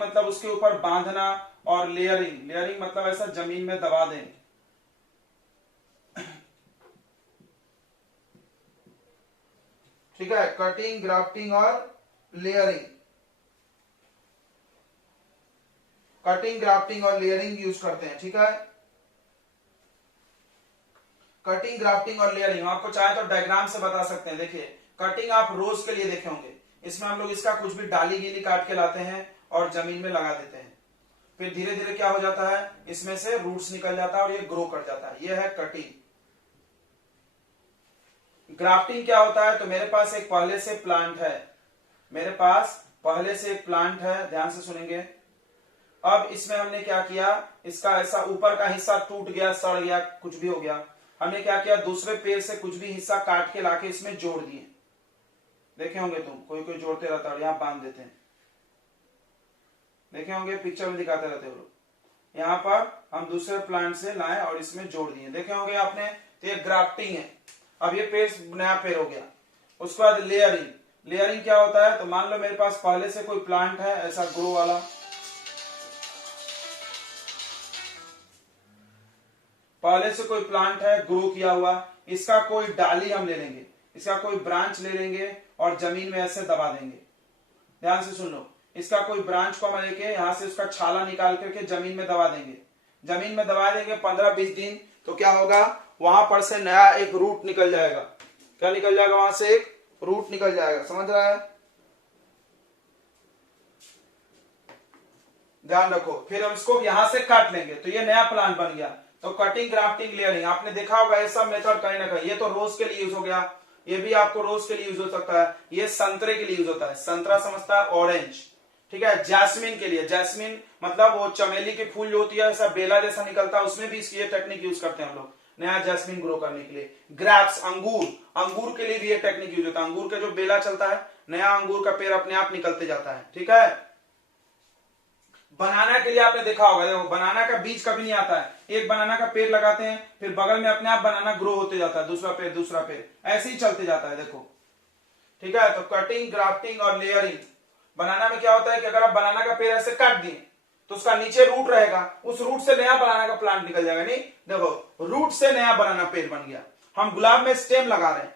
मतलब उसके ऊपर बांधना, और लेयरिंग मतलब ऐसा जमीन में दबा दें। ठीक है, कटिंग, ग्राफ्टिंग और लेयरिंग, कटिंग, ग्राफ्टिंग और लेयरिंग यूज करते हैं। ठीक है, कटिंग, ग्राफ्टिंग और लेयरिंग आपको चाहे तो डायग्राम से बता सकते हैं। देखिए कटिंग आप रोज के लिए देखे होंगे, इसमें हम लोग इसका कुछ भी डाली गीली काट के लाते हैं और जमीन में लगा देते हैं, फिर धीरे धीरे क्या हो जाता है, इसमें से रूट्स निकल जाता है और ये ग्रो कर जाता है, ये है कटिंग। ग्राफ्टिंग क्या होता है, तो मेरे पास एक पहले से प्लांट है, मेरे पास पहले से एक प्लांट है, ध्यान से सुनेंगे। अब इसमें हमने क्या किया, इसका ऐसा ऊपर का हिस्सा टूट गया, सड़ गया, कुछ भी हो गया, हमने क्या किया, दूसरे पेड़ से कुछ भी हिस्सा काट के लाके इसमें जोड़ दिए। देखे होंगे तुम, कोई कोई जोड़ते रहता है, यहां बांध देते हैं, देखे होंगे पिक्चर में दिखाते रहते हो लोग। यहां पर हम दूसरे प्लांट से लाए और इसमें जोड़ दिए, देखे होंगे आपने, तो ये ग्राफ्टिंग है। अब ये पेड़ नया पेड़ हो गया। उसके बाद लेयरिंग, लेयरिंग क्या होता है, तो मान लो मेरे पास पहले से कोई प्लांट है ऐसा ग्रो वाला, पहले से कोई प्लांट है ग्रो किया हुआ, इसका कोई डाली हम ले लेंगे, इसका कोई ब्रांच ले लेंगे और जमीन में ऐसे दबा देंगे। ध्यान से सुन लो, इसका कोई ब्रांच को हम लेके यहां से उसका छाला निकाल करके जमीन में दबा देंगे, जमीन में दबा देंगे 15-20 दिन, तो क्या होगा, वहां पर से नया एक रूट निकल जाएगा। क्या निकल जाएगा, वहां से एक रूट निकल जाएगा, समझ रहा है, ध्यान रखो। फिर हम इसको यहां से काट लेंगे तो ये नया प्लांट बन गया। तो कटिंग, ग्राफ्टिंग, लेयरिंग आपने देखा होगा, ये सब मेथड कहीं ना कहीं, ये तो रोज के लिए यूज हो गया, ये भी आपको रोज के लिए यूज हो सकता है, ये संतरे के लिए यूज होता है, संतरा समझता है, ऑरेंज, ठीक है। जैस्मिन के लिए, जैस्मिन मतलब वो चमेली की फूल जो होती है ऐसा बेला जैसा निकलता है, उसमें भी ये टेक्निक यूज करते हैं हम लोग नया जैस्मिन ग्रो करने के लिए। ग्रैप्स, अंगूर, अंगूर के लिए भी ये टेक्निक यूज होता है, अंगूर का जो बेला चलता है, नया अंगूर का पेड़ अपने आप निकलते जाता है, ठीक है। बनाना के लिए आपने देखा होगा, देखो बनाना का बीज कभी नहीं आता है, एक बनाना का पेड़ लगाते हैं, फिर बगल में अपने आप बनाना ग्रो होते जाता है, दूसरा पेड़ दूसरा पेड़, ऐसे ही चलते जाता है, देखो, ठीक है। तो कटिंग, ग्राफ्टिंग और लेयरिंग, बनाना में क्या होता है कि अगर आप बनाना का पेड़ ऐसे काट दिए तो उसका नीचे रूट रहेगा, उस रूट से नया बनाना का प्लांट निकल जाएगा, नहीं देखो रूट से नया बनाना पेड़ बन गया। हम गुलाब में स्टेम लगा रहे हैं,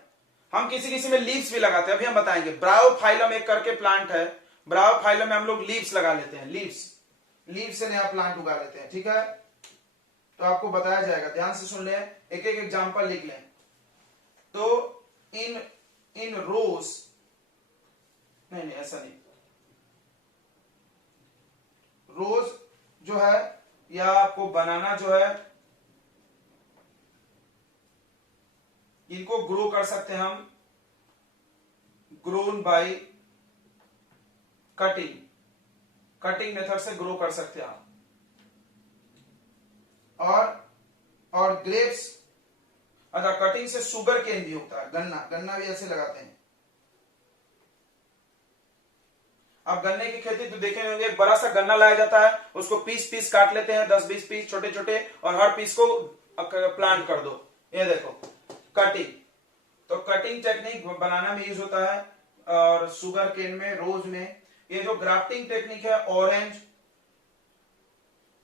हम किसी किसी में लीव्स भी लगाते हैं, अभी हम बताएंगे। ब्रायोफाइलम एक करके प्लांट है, ब्रायोफाइलम में हम लोग लीव्स लगा लेते हैं, लीव्स, लीव से नया प्लांट उगा लेते हैं, ठीक है। तो आपको बताया जाएगा, ध्यान से सुन लें, एक एक एग्जांपल लिख लें। तो इन रोज, नहीं ऐसा नहीं, रोज जो है या आपको बनाना जो है, इनको ग्रो कर सकते हैं हम grown by cutting, cutting method से ग्रो कर सकते हैं आप। और ग्रेप्स, अच्छा कटिंग से शुगर केन भी होता है, गन्ना, गन्ना भी ऐसे लगाते हैं। अब गन्ने की खेती तो देखे होंगे, एक बड़ा सा गन्ना लाया जाता है, उसको पीस पीस काट लेते हैं, 10-20 पीस छोटे छोटे, और हर पीस को प्लांट कर दो, ये देखो कटिंग। तो कटिंग टेक्निक बनाना में यूज होता है और शुगर केन में, रोज में। ये जो ग्राफ्टिंग टेक्निक है, ऑरेंज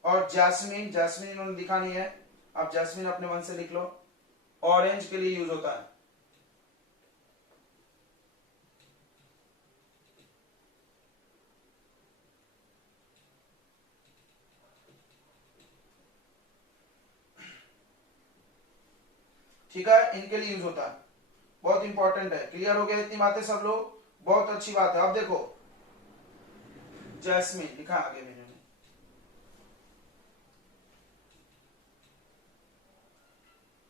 और जैस्मिन, जैस्मिन इन्होंने लिखा नहीं है, आप जैस्मिन अपने मन से लिख लो, ऑरेंज के लिए यूज होता है। ठीक है, इनके लिए यूज होता है, बहुत इंपॉर्टेंट है। क्लियर हो गया इतनी बातें सब लोग, बहुत अच्छी बात है। अब देखो जैस्मिन लिखा आगे मैंने,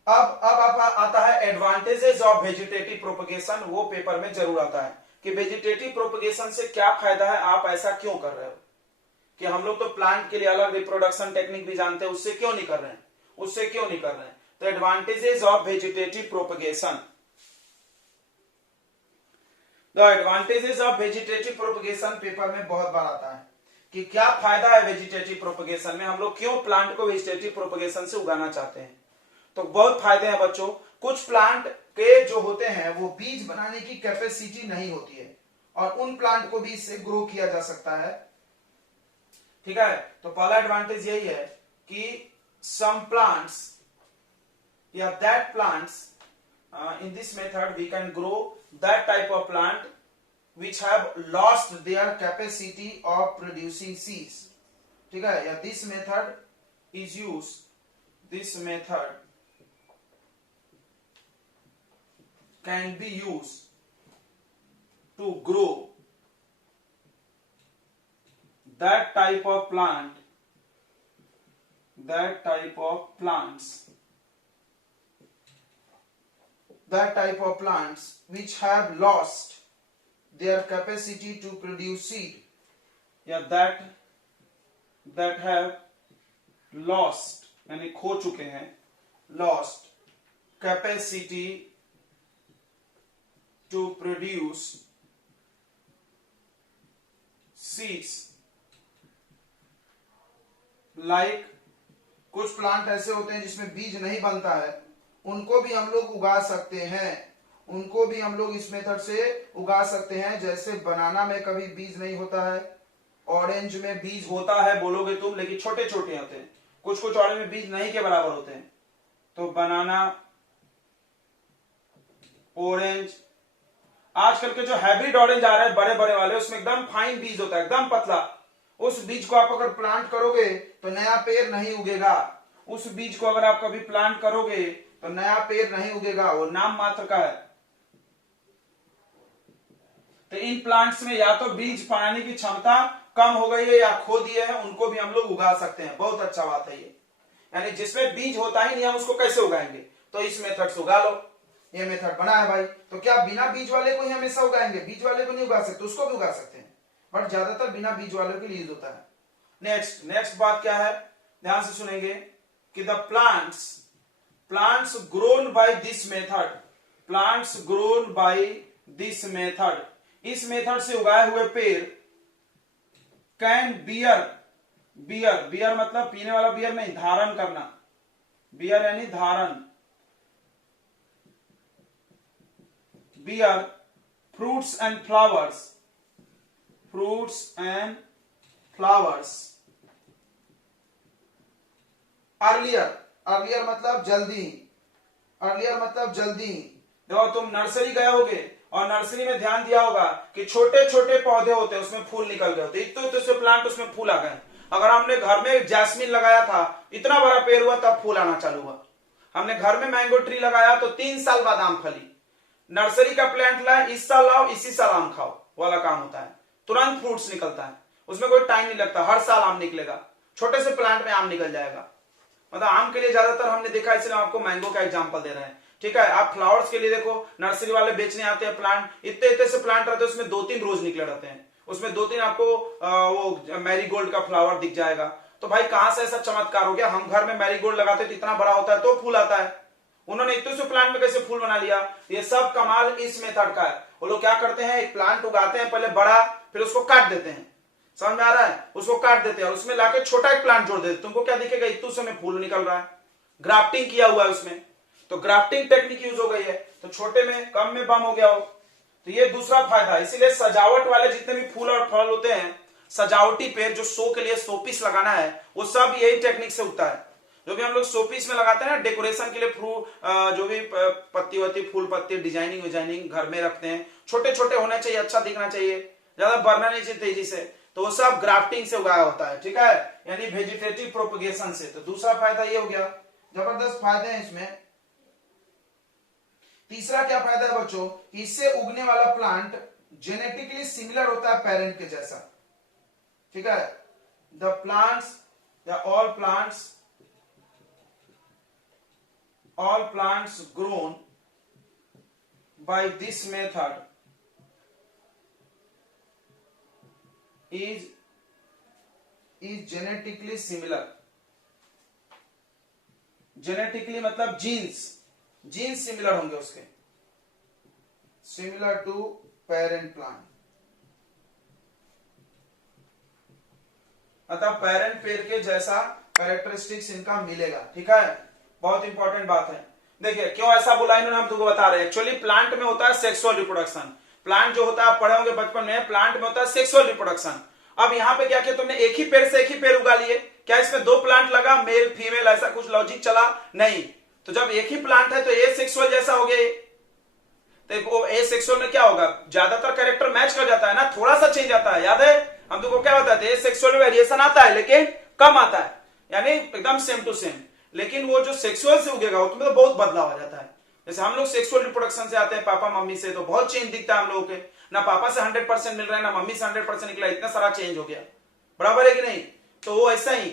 अब आप आता है एडवांटेजेस ऑफ वेजिटेटिव प्रोपगेशन, वो पेपर में जरूर आता है कि वेजिटेटिव प्रोपगेशन से क्या फायदा है, आप ऐसा क्यों कर रहे हो, कि हम लोग तो प्लांट के लिए अलग रिप्रोडक्शन टेक्निक भी जानते हैं, उससे क्यों नहीं कर रहे हैं, उससे क्यों नहीं कर रहे हैं। तो advantages of vegetative propagation, the advantages of vegetative propagation paper में बहुत बार आता है कि क्या फायदा है वेजिटेटिव प्रोपगेशन में, हम लोग क्यों प्लांट को वेजिटेटिव प्रोपगेशन से उगाना चाहते हैं। तो बहुत फायदे हैं बच्चों। कुछ प्लांट के जो होते हैं वो बीज बनाने की कैपेसिटी नहीं होती है, और उन प्लांट को भी इससे ग्रो किया जा सकता है, ठीक है। तो पहला एडवांटेज यही है कि सम प्लांट्स या that plants in this method we can grow that type of plant which have lost their capacity of producing seeds, ठीक है। या this method is used, this method can be used to grow that type of plant, that type of plants which have lost their capacity to produce seed, या that have lost यानी खो चुके हैं, lost capacity to produce seeds, like कुछ plant ऐसे होते हैं जिसमें बीज नहीं बनता है, उनको भी हम लोग उगा सकते हैं, उनको भी हम लोग इस मेथड से उगा सकते हैं। जैसे बनाना में कभी बीज नहीं होता है, ऑरेंज में बीज होता है बोलोगे तुम, लेकिन छोटे छोटे होते हैं, कुछ कुछ ऑरेंज में बीज नहीं के बराबर होते हैं। तो बनाना, ऑरेंज, आजकल के जो हाइब्रिड ऑरेंज आ रहे हैं बड़े बड़े वाले, उसमें एकदम फाइन बीज होता है, एकदम पतला। उस बीज को आप अगर प्लांट करोगे तो नया पेड़ नहीं उगेगा, उस बीज को अगर आप कभी प्लांट करोगे तो नया पेड़ नहीं उगेगा, वो नाम मात्र का है। तो इन प्लांट्स में या तो बीज पाने की क्षमता कम हो गई है या खो दिए हैं, उनको भी हम लोग उगा सकते हैं। बहुत अच्छा बात है ये, यानी जिसमें बीज होता ही नहीं हम उसको कैसे उगाएंगे, तो इस मेथड से उगा लो। ये मेथड बना है भाई। तो क्या बिना बीज वाले को ही हमेशा उगाएंगे? बीज वाले को नहीं उगा सकते, उसको भी उगा सकते हैं, बट ज्यादातर बिना बीज वाले के लिए यूज होता है। नेक्स्ट बात क्या है, ध्यान से सुनेंगे कि the plants grown by this method, plants grown by this method, इस मेथड से उगाए हुए पेड़ कैन बियर मतलब पीने वाला बियर नहीं, धारण करना, बियर यानी धारण, bear fruits and flowers earlier मतलब जल्दी। देखो तुम नर्सरी गए होगे और नर्सरी में ध्यान दिया होगा कि छोटे छोटे पौधे होते हैं, उसमें फूल निकल गए होते, इतने से प्लांट उसमें फूल आ गए। अगर हमने घर में जैस्मिन लगाया था, इतना बड़ा पेड़ हुआ, तब फूल आना चालू हुआ। हमने घर में मैंगो ट्री लगाया तो 3 साल बाद आम फली। नर्सरी का प्लांट लाए, इस साल लाओ इसी साल आम खाओ वाला काम होता है, तुरंत फ्रूट्स निकलता है, उसमें कोई टाइम नहीं लगता, हर साल आम निकलेगा, छोटे से प्लांट में आम निकल जाएगा। मतलब आम के लिए ज्यादातर हमने देखा, इसलिए आपको मैंगो का एग्जांपल दे रहे हैं, ठीक है। आप फ्लावर्स के लिए देखो, नर्सरी वाले बेचने आते हैं प्लांट, इतने से प्लांट रहते हैं, उसमें 2-3 रोज निकले रहते हैं, उसमें 2-3 आपको वो मैरीगोल्ड का फ्लावर दिख जाएगा। तो भाई कहां से ऐसा चमत्कार हो गया? हम घर में मैरीगोल्ड लगाते तो इतना बड़ा होता है तो फूल आता है, उन्होंने इतने से प्लांट में कैसे फूल बना लिया? ये सब कमाल इस मेथड का है। वो लोग क्या करते हैं, एक प्लांट उगाते हैं पहले बड़ा, फिर उसको काट देते हैं, समझ में आ रहा है? उसको काट देते हैं और उसमें लाके छोटा एक प्लांट जोड़ देते हैं, तुमको क्या दिखेगा, इतने से में फूल निकल रहा है, ग्राफ्टिंग किया हुआ है उसमें। तो ग्राफ्टिंग टेक्निक यूज हो गई है, तो छोटे में कम में बम हो गया हो। तो ये दूसरा फायदा है। इसीलिए सजावट वाले जितने भी फूल और फल होते हैं, सजावटी पेड़ जो शो के लिए शोपीस लगाना है, वो सब यही टेक्निक से उगता है। जो भी हम लोग शोपीस में लगाते हैं ना, डेकोरेशन के लिए जो भी पत्ती वत्ती, फूल पत्ती, डिजाइनिंग घर में रखते हैं, छोटे छोटे होने चाहिए, अच्छा दिखना चाहिए, ज्यादा बढ़ना नहीं चाहिए तेजी से, तो वो सब ग्राफ्टिंग से उगाया होता है, ठीक है, यानी वेजिटेटिव प्रोपगेशन से। तो दूसरा फायदा ये हो गया, जबरदस्त फायदे हैं इसमें। तीसरा क्या फायदा है बच्चों, इससे उगने वाला प्लांट जेनेटिकली सिमिलर होता है पेरेंट के जैसा, ठीक है। द प्लांट्स या all plants grown by this method is genetically similar। Genetically मतलब जीन्स सिमिलर होंगे उसके, सिमिलर टू पेरेंट प्लांट, अतः पेरेंट पेड़ के जैसा कैरेक्टरिस्टिक्स इनका मिलेगा, ठीक है। बहुत इंपॉर्टेंट बात है। देखिए क्यों ऐसा बोला इन्होंने, हम तुमको बता रहे हैं। एक्चुअली प्लांट में होता है सेक्सुअल रिप्रोडक्शन, प्लांट जो होता है आप पढ़े होंगे बचपन में, प्लांट में होता है सेक्सुअल रिप्रोडक्शन। अब यहाँ पे क्या किया तुमने, एक ही पेड़ से एक ही पेड़ उगा लिए, क्या इसमें 2 प्लांट लगा, मेल फीमेल, ऐसा कुछ लॉजिक चला? नहीं। तो जब एक ही प्लांट है तो ए सेक्सुअल जैसा हो गया, तो ए सेक्सुअल में क्या होगा, ज्यादातर कैरेक्टर मैच कर जाता है ना, थोड़ा सा चेंज आता है, याद है हम तुमको क्या बताते हैं, ए सेक्सुअल में वेरिएशन आता है लेकिन कम आता है, यानी एकदम सेम टू सेम। लेकिन वो जो सेक्सुअल से उगेगा उसमें तो बहुत बदलाव आ जाता है। जैसे हम लोग सेक्सुअल रिप्रोडक्शन से आते हैं पापा मम्मी से, तो बहुत चेंज दिखता है हम लोगों के, ना पापा से 100% मिल रहा है ना मम्मी से 100% निकला, इतना सारा चेंज हो गया, बराबर है कि नहीं। तो वो ऐसा ही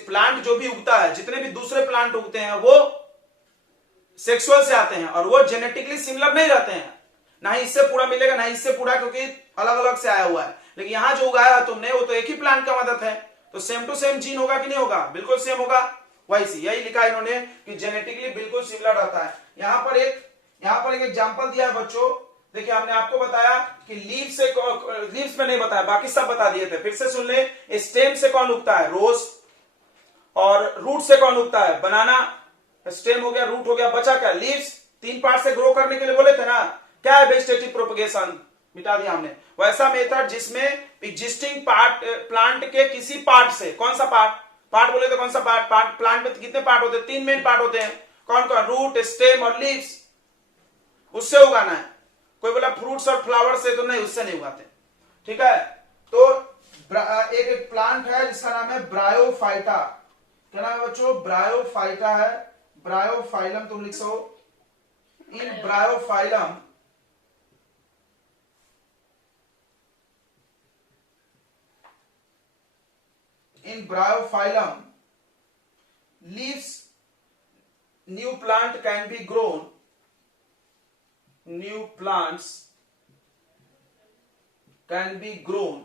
प्लांट जो भी उगता है, जितने भी दूसरे प्लांट उगते हैं वो सेक्सुअल से आते हैं और वो जेनेटिकली सिमिलर नहीं रहते हैं, ना ही इससे पूरा मिलेगा ना ही इससे पूरा, क्योंकि अलग अलग से आया हुआ है। लेकिन यहां जो उगाया है तुमने वो तो एक ही प्लांट का मदद है, तो सेम टू सेम जीन होगा कि नहीं होगा, बिल्कुल सेम होगा। वैसे यही लिखा इन्होंने कि जेनेटिकली बिल्कुल सिमिलर रहता है। यहां पर एक एग्जांपल दिया है बच्चों, देखिए हमने आपको बताया कि लीव्स में नहीं बताया, बाकी सब बता दिए थे, फिर से सुन ले। स्टेम से कौन उगता है, रोज, और रूट से कौन उगता है, बनाना। स्टेम हो गया, रूट हो गया, बचा क्या, लीव्स। 3 पार्ट से ग्रो करने के लिए बोले थे ना, क्या है वेजिटेटिव प्रोपगेशन, मिटा दिया हमने। वैसा मेथड जिसमें एग्जिस्टिंग पार्ट प्लांट के किसी पार्ट से, कौन सा पार्ट बोले तो कौन सा पार्ट प्लांट में कितने पार्ट होते हैं, 3 मेन पार्ट होते हैं, कौन कौन, रूट, स्टेम और लीव्स, उससे उगाना है। कोई बोला फ्रूट्स और फ्लावर से, तो नहीं, उससे नहीं उगाते, ठीक है। तो एक प्लांट है जिसका नाम है ब्रायोफाइटा, क्या नाम है बच्चों, ब्रायोफाइटा है, ब्रायोफाइलम तुम लिख सो। इन Bryophyllum leaves, new plant can be grown, new plants can be grown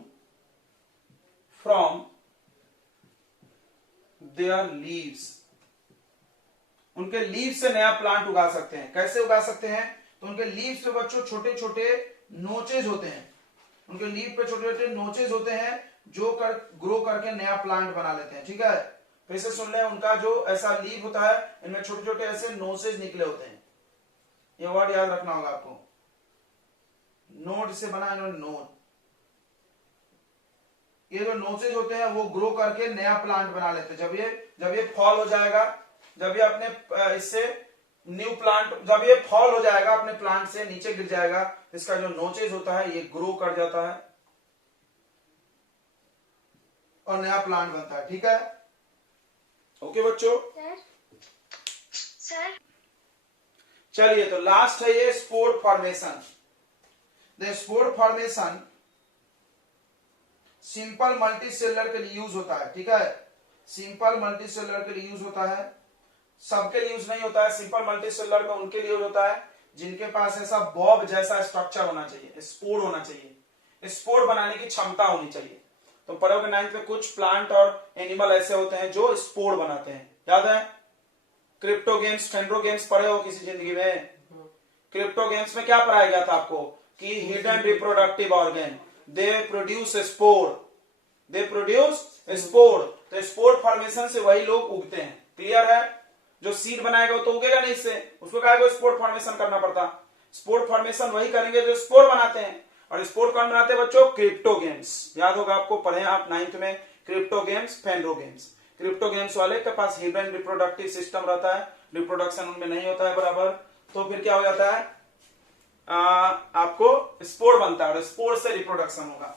from their leaves। उनके लीव्स से नया प्लांट उगा सकते हैं। कैसे उगा सकते हैं, तो उनके लीव्स पे बच्चों छोटे छोटे नोचेज होते हैं, उनके लीव पे छोटे छोटे नोचेज होते हैं जो ग्रो करके नया प्लांट बना लेते हैं, ठीक है। फिर से सुन ले, उनका जो ऐसा लीव होता है, इनमें छोटे छोटे ऐसे नोचेज निकले होते हैं, ये वर्ड याद रखना होगा आपको, नोड से बना इन्होंने, नोड। ये जो नोचेज होते हैं वो ग्रो करके नया प्लांट बना लेते हैं। जब ये फॉल हो जाएगा, जब ये अपने इससे न्यू प्लांट, जब ये फॉल हो जाएगा अपने प्लांट से नीचे गिर जाएगा, इसका जो नोचेज होता है ये ग्रो कर जाता है और नया प्लांट बनता है, ठीक है। ओके बच्चों, सर चलिए तो लास्ट है ये spore formation. The spore formation simple multicellular के लिए यूज होता है, ठीक है। सिंपल मल्टीसेलुलर के लिए यूज होता है, सबके लिए यूज नहीं होता है। सिंपल मल्टीसेलुलर में उनके लिए यूज होता है जिनके पास ऐसा बॉब जैसा स्ट्रक्चर होना चाहिए, स्पोर होना चाहिए, स्पोर बनाने की क्षमता होनी चाहिए। तो पढ़ोगे 9th में, कुछ प्लांट और एनिमल ऐसे होते हैं जो स्पोर बनाते हैं, याद है। क्रिप्टोगेम्स, फेंड्रोगेम्स पढ़े हो किसी जिंदगी में। क्रिप्टोगेम्स में क्या पढ़ाया गया था आपको कि hidden reproductive organ, they produce spore, they produce spore. तो स्पोर फॉर्मेशन से वही लोग उगते हैं, क्लियर है। जो सीड बनाएगा वो तो उगेगा नहीं इससे, उसको क्या है, स्पोर फॉर्मेशन करना पड़ता। स्पोर फॉर्मेशन वही करेंगे जो स्पोर बनाते हैं, और स्पोर कौन बनाते हैं बच्चों, क्रिप्टोगेम्स। याद होगा आपको, पढ़े आप 9th में, क्रिप्टोगेम्स, फेंड्रोगेम्स। क्रिप्टोगेम्स वाले के पास हिडन रिप्रोडक्टिव सिस्टम रहता है, रिप्रोडक्शन उनमें नहीं होता है बराबर, तो फिर क्या हो जाता है, आपको स्पोर बनता है और स्पोर से रिप्रोडक्शन होगा।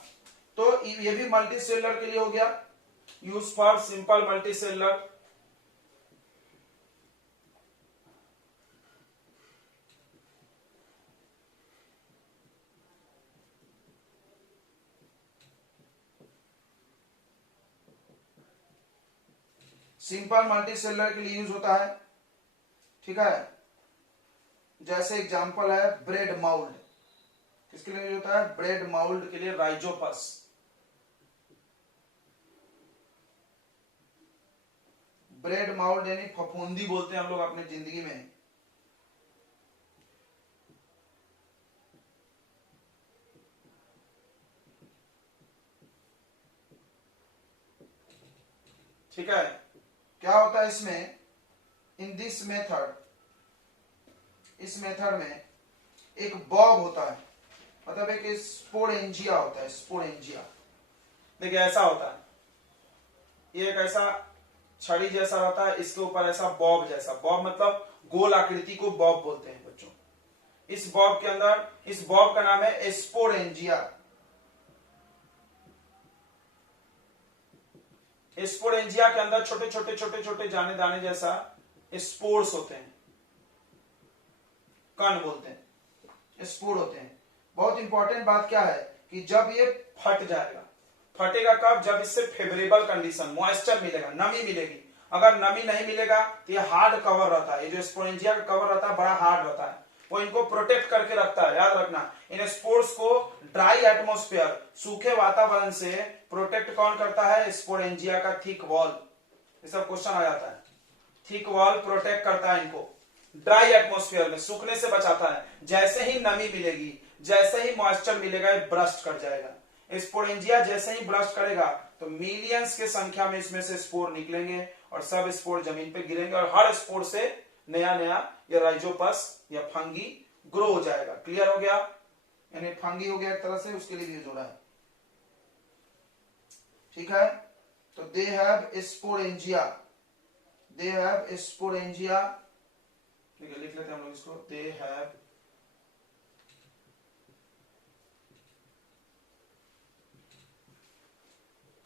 तो ये भी मल्टीसेलुलर के लिए हो गया, use for simple multicellular. Simple multicellular के लिए यूज होता है, ठीक है। जैसे एग्जांपल है ब्रेड माउल्ड, किसके लिए यूज होता है, ब्रेड माउल्ड के लिए राइजोपस। ब्रेड माउल्ड यानी फफूंदी बोलते हैं हम लोग अपने जिंदगी में। ठीक है, क्या होता है इसमें, इन दिस मेथड, इस मेथड में एक बॉब होता है, मतलब एक स्पोरेंजिया होता है, स्पोरेंजिया। देखिए ऐसा होता है, ये एक ऐसा छड़ी जैसा रहता है, इसके ऊपर ऐसा बॉब जैसा, बॉब मतलब गोल आकृति को बॉब बोलते हैं बच्चों। इस बॉब के अंदर, इस बॉब का नाम है स्पोरेंजिया। स्पोरेंजिया के अंदर छोटे छोटे छोटे छोटे जाने दाने जैसा स्पोर्स होते हैं, कण बोलते हैं, स्पोर होते हैं। बहुत इंपॉर्टेंट बात क्या है कि जब ये फट जाएगा, फटेगा कब? जब इससे फेवरेबल कंडीशन, मॉइस्चर मिलेगा, नमी मिलेगी। अगर नमी नहीं मिलेगा तो ये हार्ड कवर रहता है, ये जो स्पोरेंजिया का कवर रहता है बड़ा हार्ड रहता है, वो इनको प्रोटेक्ट करके रखता है। याद रखना, इन स्पोर्स को ड्राई एटमॉस्फेयर, सूखे वातावरण से प्रोटेक्ट कौन करता है? स्पोरेंजिया का थिक वॉल। ये सब क्वेश्चन आ जाता है। थिक वॉल प्रोटेक्ट करता है इनको ड्राई एटमॉस्फेयर में, सूखने से बचाता है। जैसे ही नमी मिलेगी, जैसे ही मॉइस्चर मिलेगा, ये ब्रस्ट कर जाएगा। स्पोरेंजिया जैसे ही ब्रस्ट करेगा तो मिलियंस के संख्या में इसमें से स्पोर निकलेंगे और सब स्पोर जमीन पे गिरेंगे और हर स्पोर से नया नया या राइजोपस या फंगी ग्रो हो जाएगा। क्लियर हो गया? यानी फंगी हो गया एक तरह से, उसके लिए भी यूज हो रहा है। ठीक है, तो they have sporangia, they have sporangia, ठीक है, लिख लेते हैं हम लोग इसको। They have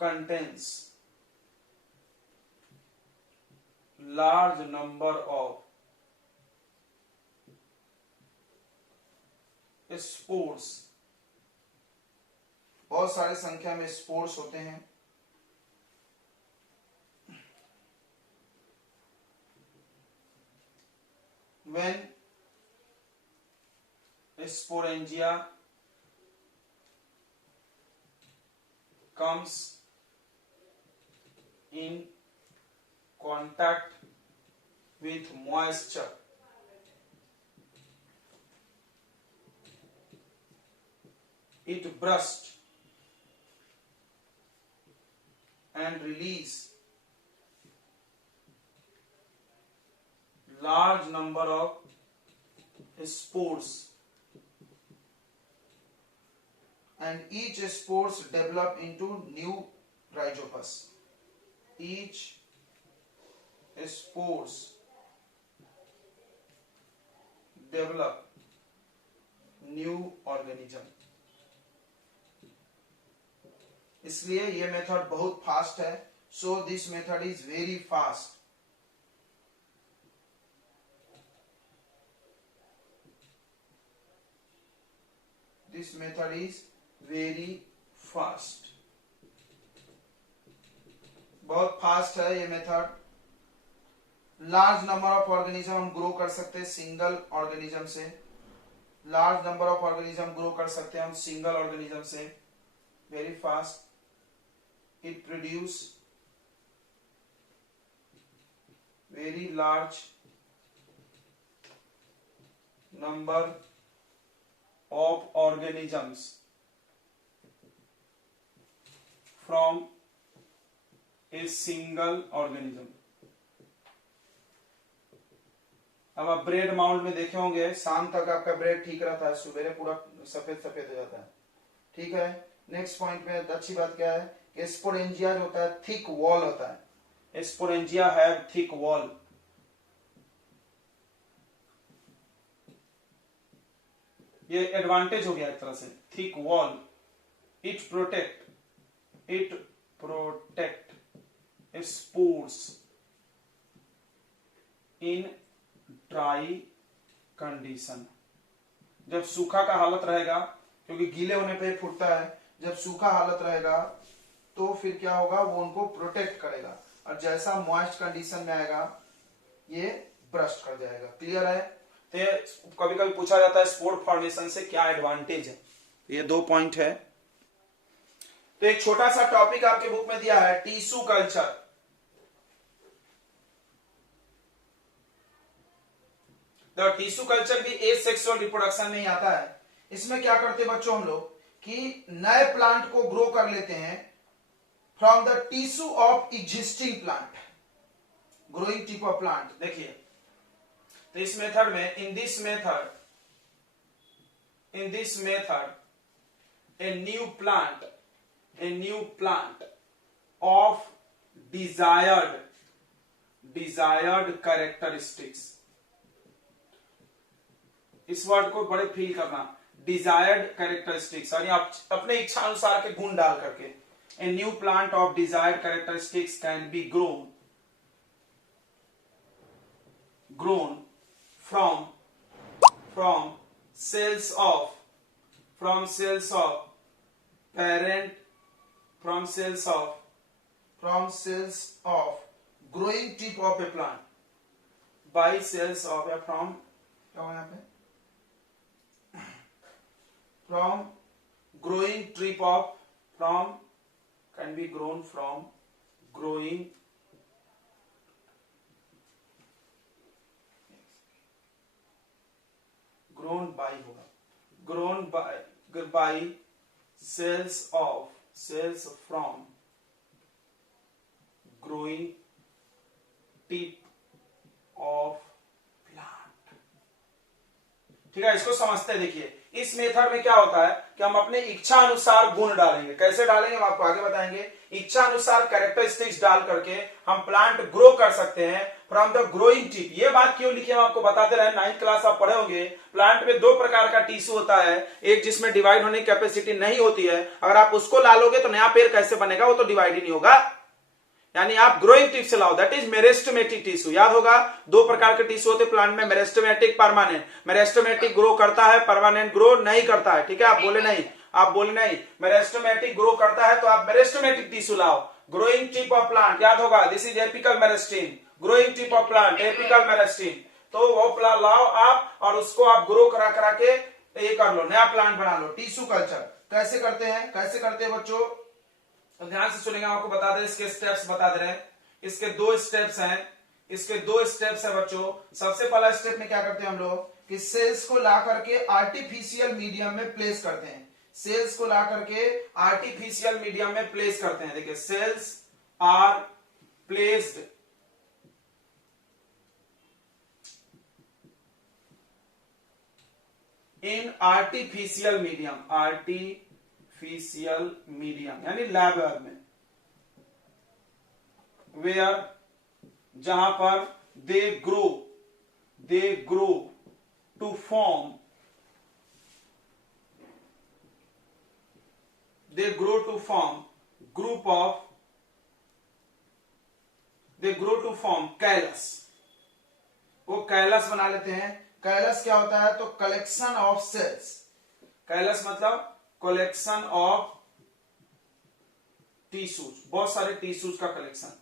contains large number of spores, बहुत सारे संख्या में स्पोर्स होते हैं। when sporangia comes in contact with moisture, it bursts and release large number of spores, and each spores develop into new rhizopus. Each spores develop new organism. इसलिए ये method बहुत fast है। So this method is very fast. This method is very fast, बहुत fast है ये method. Large number of organism हम grow कर सकते हैं सिंगल ऑर्गेनिज्म से, large number of organism grow कर सकते हैं हम सिंगल ऑर्गेनिज्म से, very fast. It produce very large number of organisms from a single organism. अब आप ब्रेड माउंट में देखे होंगे, शाम तक आपका ब्रेड ठीक रहता है, सुबह पूरा सफेद सफेद हो जाता है। ठीक है, नेक्स्ट पॉइंट में अच्छी बात क्या है कि स्पोरेंजिया जो होता है थिक वॉल होता है। Sporangia have thick wall. ये एडवांटेज हो गया एक तरह से, thick wall. It protect spores in dry condition। जब सूखा का हालत रहेगा, क्योंकि गीले होने पे फूटता है, जब सूखा हालत रहेगा तो फिर क्या होगा, वो उनको प्रोटेक्ट करेगा और जैसा मॉइस्ट कंडीशन में आएगा ये ब्रस्ट कर जाएगा। क्लियर है? तो कभी कभी पूछा जाता है स्पोर फॉर्मेशन से क्या एडवांटेज है। ये 2 पॉइंट है। तो एक छोटा सा टॉपिक आपके बुक में दिया है, टिश्यू कल्चर। तो टिश्यू कल्चर भी एसेक्सुअल रिप्रोडक्शन में ही आता है। इसमें क्या करते हैं बच्चों हम लोग कि नए प्लांट को ग्रो कर लेते हैं from the tissue of existing plant, growing tip of plant. देखिए, तो इस मेथड में, in this method a new plant of desired characteristics. इस वर्ड को बड़े फील करना, डिजायर्ड कैरेक्टरिस्टिक्स, यानी आप अपने इच्छा अनुसार के गुण डाल करके। A new plant of desired characteristics can be grown from cells of parent from cells of growing tip of a plant by cells of a from क्या हुआ यहाँ पे from growing tip of from can be grown from growing grown by होगा grown by cells from growing tip of plant। ठीक है, इसको समझते हैं। देखिए इस मेथड में क्या होता है कि हम अपने इच्छा अनुसार गुण डालेंगे। कैसे डालेंगे हम आपको आगे बताएंगे। इच्छा अनुसार कैरेक्टरिस्टिक्स डाल करके हम प्लांट ग्रो कर सकते हैं फ्रॉम द ग्रोइंग टिप। ये बात क्यों लिखी हम आपको बताते रहे। 9th क्लास आप पढ़े होंगे। प्लांट में 2 प्रकार का टिश्यू होता है, एक जिसमें डिवाइड होने की कैपेसिटी नहीं होती है, अगर आप उसको ला लोगे तो नया पेड़ कैसे बनेगा, वो तो डिवाइड ही नहीं होगा। यानी आप ग्रोइंग टिप से लाओ, दैट इज मेरिस्टेमेटिक टिश्यू। याद होगा 2 प्रकार के टिश्यू होते प्लांट में, मेरिस्टेमेटिक, परमानेंट। मेरिस्टेमेटिक ग्रो करता है, परमानेंट ग्रो नहीं करता है। ठीक है, आप बोले नहीं मेरिस्टेमेटिक ग्रो करता है तो आप मेरिस्टेमेटिक टिश्यू लाओ। ग्रोइंग टिप ऑफ प्लांट याद होगा, this is apical meristem. Growing tip of plant apical meristem, तो वो प्लांट लाओ आप और उसको आप ग्रो करा के ये कर लो, नया प्लांट बना लो। टिश्यू कल्चर कैसे करते हैं बच्चों, तो ध्यान से सुनेंगे, आपको बता दें इसके स्टेप्स बता दे रहे हैं। इसके 2 स्टेप्स हैं बच्चों। सबसे पहला स्टेप में क्या करते हैं हम लोग कि सेल्स को ला करके आर्टिफिशियल मीडियम में प्लेस करते हैं। देखिए cells are placed in artificial medium यानी लैब में, वेयर जहां पर they grow to form callus. वो कैलस बना लेते हैं। कैलस क्या होता है, तो कलेक्शन ऑफ सेल्स। कैलस मतलब कलेक्शन ऑफ टिश्यूज, बहुत सारे टिश्यूज का कलेक्शन,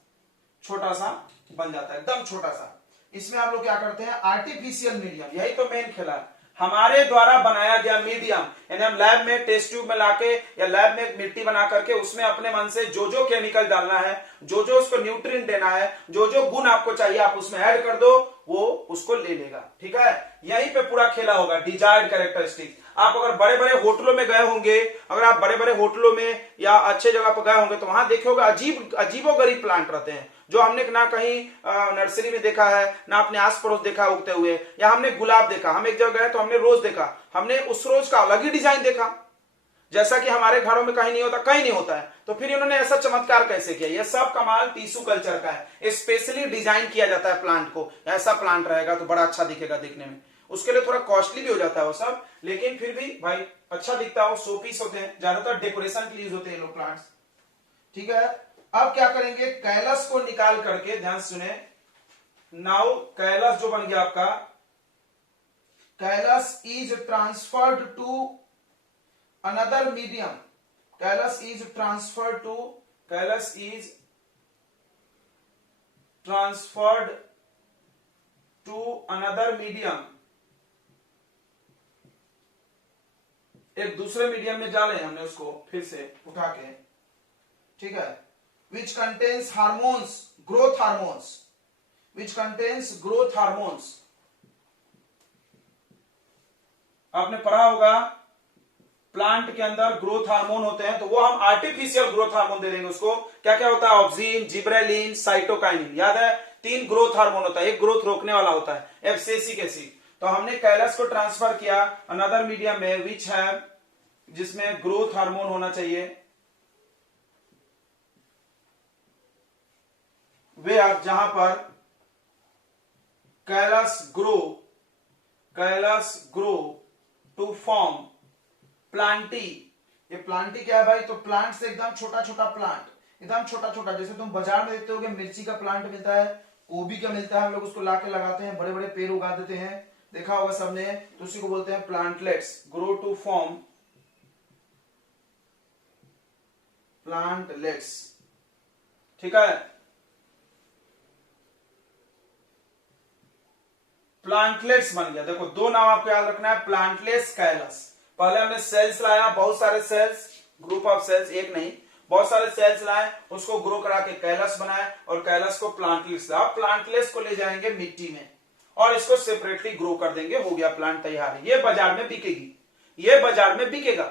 छोटा सा बन जाता है, एकदम छोटा सा। इसमें हम लोग क्या करते हैं, आर्टिफिशियल मीडियम, यही तो मेन खेला है, हमारे द्वारा बनाया गया मीडियम। यानी हम लैब में टेस्ट ट्यूब में लाके या लैब में मिट्टी बना करके उसमें अपने मन से जो केमिकल डालना है, जो उसको न्यूट्रिएंट देना है, जो गुण आपको चाहिए आप उसमें ऐड कर दो, वो उसको ले लेगा। ठीक है, यहीं पे पूरा खेला होगा। Desired characteristics. आप अगर बड़े बड़े होटलों में गए होंगे, अगर आप बड़े बड़े होटलों में या अच्छे जगह पर गए होंगे तो वहां देखे होगा अजीबोगरीब प्लांट रहते हैं, जो हमने ना कहीं नर्सरी में देखा है, ना अपने आस पड़ोस देखा उगते हुए। या हमने गुलाब देखा, हम एक जगह गए तो हमने रोज देखा, हमने उस रोज का अलग ही डिजाइन देखा, जैसा कि हमारे घरों में कहीं नहीं होता है। तो फिर इन्होंने ऐसा चमत्कार कैसे किया। यह सब कमाल टिश्यू कल्चर का है। स्पेशली डिजाइन किया जाता है प्लांट को, ऐसा प्लांट रहेगा तो बड़ा अच्छा दिखेगा देखने में। उसके लिए थोड़ा कॉस्टली भी हो जाता है वो सब, लेकिन फिर भी भाई अच्छा दिखता है। वो शो पीस होते हैं, ज्यादातर डेकोरेशन के लिए होते हैं लोग प्लांट्स। ठीक है, अब क्या करेंगे, कैलस को निकाल करके, ध्यान सुने, नाउ कैलस जो बन गया आपका, callus is transferred to another medium. Callus is transferred to another medium, एक दूसरे मीडियम में डाले हमने उसको फिर से उठा के। ठीक है, which contains growth hormones। आपने पढ़ा होगा प्लांट के अंदर ग्रोथ हार्मोन होते हैं, तो वो हम आर्टिफिशियल ग्रोथ हार्मोन दे देंगे उसको। क्या क्या होता है, ऑक्सिन, जिब्रेलिन, साइटोकाइनिन। याद है 3 ग्रोथ हार्मोन होता है, एक ग्रोथ रोकने वाला होता है एफसीसी एसिड। तो हमने कैलस को ट्रांसफर किया अनदर मीडियम में विच है, जिसमें ग्रोथ हार्मोन होना चाहिए, वे आप जहां पर कैलस ग्रो टू फॉर्म प्लांटी। ये प्लांटी क्या है भाई, तो प्लांट से एकदम छोटा छोटा, जैसे तुम बाजार में देखते होगे मिर्ची का प्लांट मिलता है, गोभी का मिलता है, हम लोग उसको लाके लगाते हैं, बड़े बड़े पेड़ उगा देते हैं, देखा होगा सबने, तो उसी को बोलते हैं plantlets. Grow to form plantlets, ठीक है। प्लांटलेट्स बन गया। देखो दो नाम आपको याद रखना है, प्लांटलेट्स, कैलस। पहले हमने सेल्स लाया, बहुत सारे सेल्स, ग्रुप ऑफ सेल्स, एक नहीं बहुत सारे सेल्स लाए, उसको ग्रो करा के कैलस बनाए और कैलस को प्लांटलेट्स लाया। प्लांटलेट्स को ले जाएंगे मिट्टी में और इसको सेपरेटली ग्रो कर देंगे, हो गया प्लांट तैयार है। ये बाजार में बिकेगी, ये बाजार में बिकेगा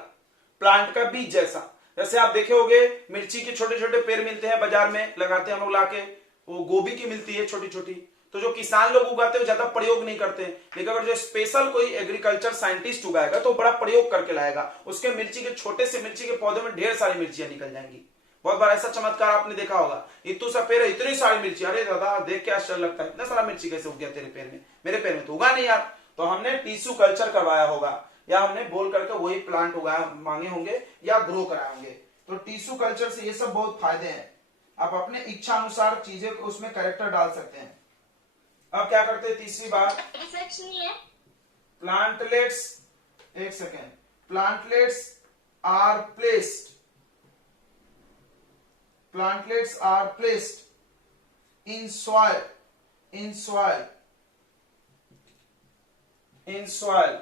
प्लांट का बीज जैसा। जैसे आप देखे होंगे मिर्ची के छोटे छोटे पेड़ मिलते हैं बाजार में, लगाते हैं हम लोग लाके, वो गोभी की मिलती है छोटी छोटी, तो जो किसान लोग उगाते हैं ज्यादा प्रयोग नहीं करते, लेकिन अगर जो स्पेशल कोई एग्रीकल्चर साइंटिस्ट उगाएगा तो बड़ा प्रयोग करके लाएगा, उसके मिर्ची के छोटे से मिर्ची के पौधे में ढेर सारी मिर्चियां निकल जाएंगी। बहुत बार ऐसा चमत्कार आपने देखा होगा, इतू सा पेड़ है, इतनी सारी मिर्ची, अरे दादा देख के आश्चर्य लगता है, इतना सारा मिर्ची कैसे उग गया तेरे पेड़ में, मेरे पेड़ में तो उगा नहीं यार। तो हमने टिश्यू कल्चर करवाया होगा, या हमने बोल करके वही प्लांट उगाया मांगे होंगे या ग्रो कराए होंगे। तो टिश्यू कल्चर से ये सब बहुत फायदे हैं, आप अपने इच्छा अनुसार चीजें उसमें कैरेक्टर डाल सकते हैं। अब क्या करते हैं, तीसरी बात, प्लांटलेट्स, एक second, plantlets are placed, plantlets are placed in soil, in soil, in soil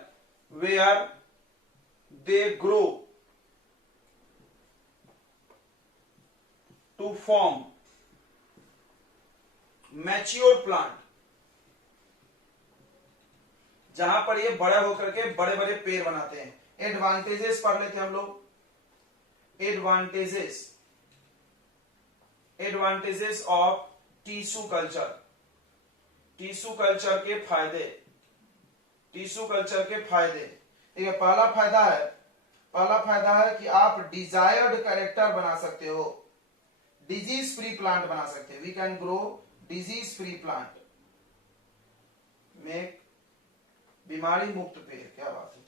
where they grow to form mature plant, जहां पर ये बड़े होकर के बड़े बड़े पेड़ बनाते हैं। एडवांटेजेस पढ़ लेते हैं हम लोग, advantages, advantages of tissue culture, tissue culture के फायदे, टिश्यू कल्चर के फायदे। ठीक है, पहला फायदा है, पहला फायदा है कि आप डिजायर्ड कैरेक्टर बना सकते हो, डिजीज फ्री प्लांट बना सकते हैं। We can grow disease free plant, make बीमारी मुक्त पेड़, क्या बात है।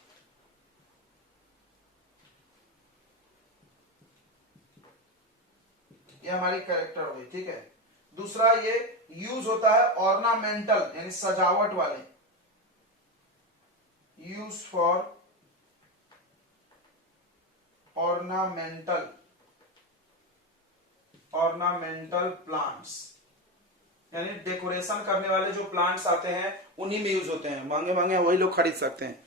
ये हमारी कैरेक्टर हो गई, ठीक है। दूसरा ये यूज होता है ऑर्नामेंटल, यानी सजावट वाले, use for ornamental, ornamental plants, यानी डेकोरेशन करने वाले जो प्लांट्स आते हैं उन्हीं में यूज होते हैं, महंगे महंगे वही लोग खरीद सकते हैं।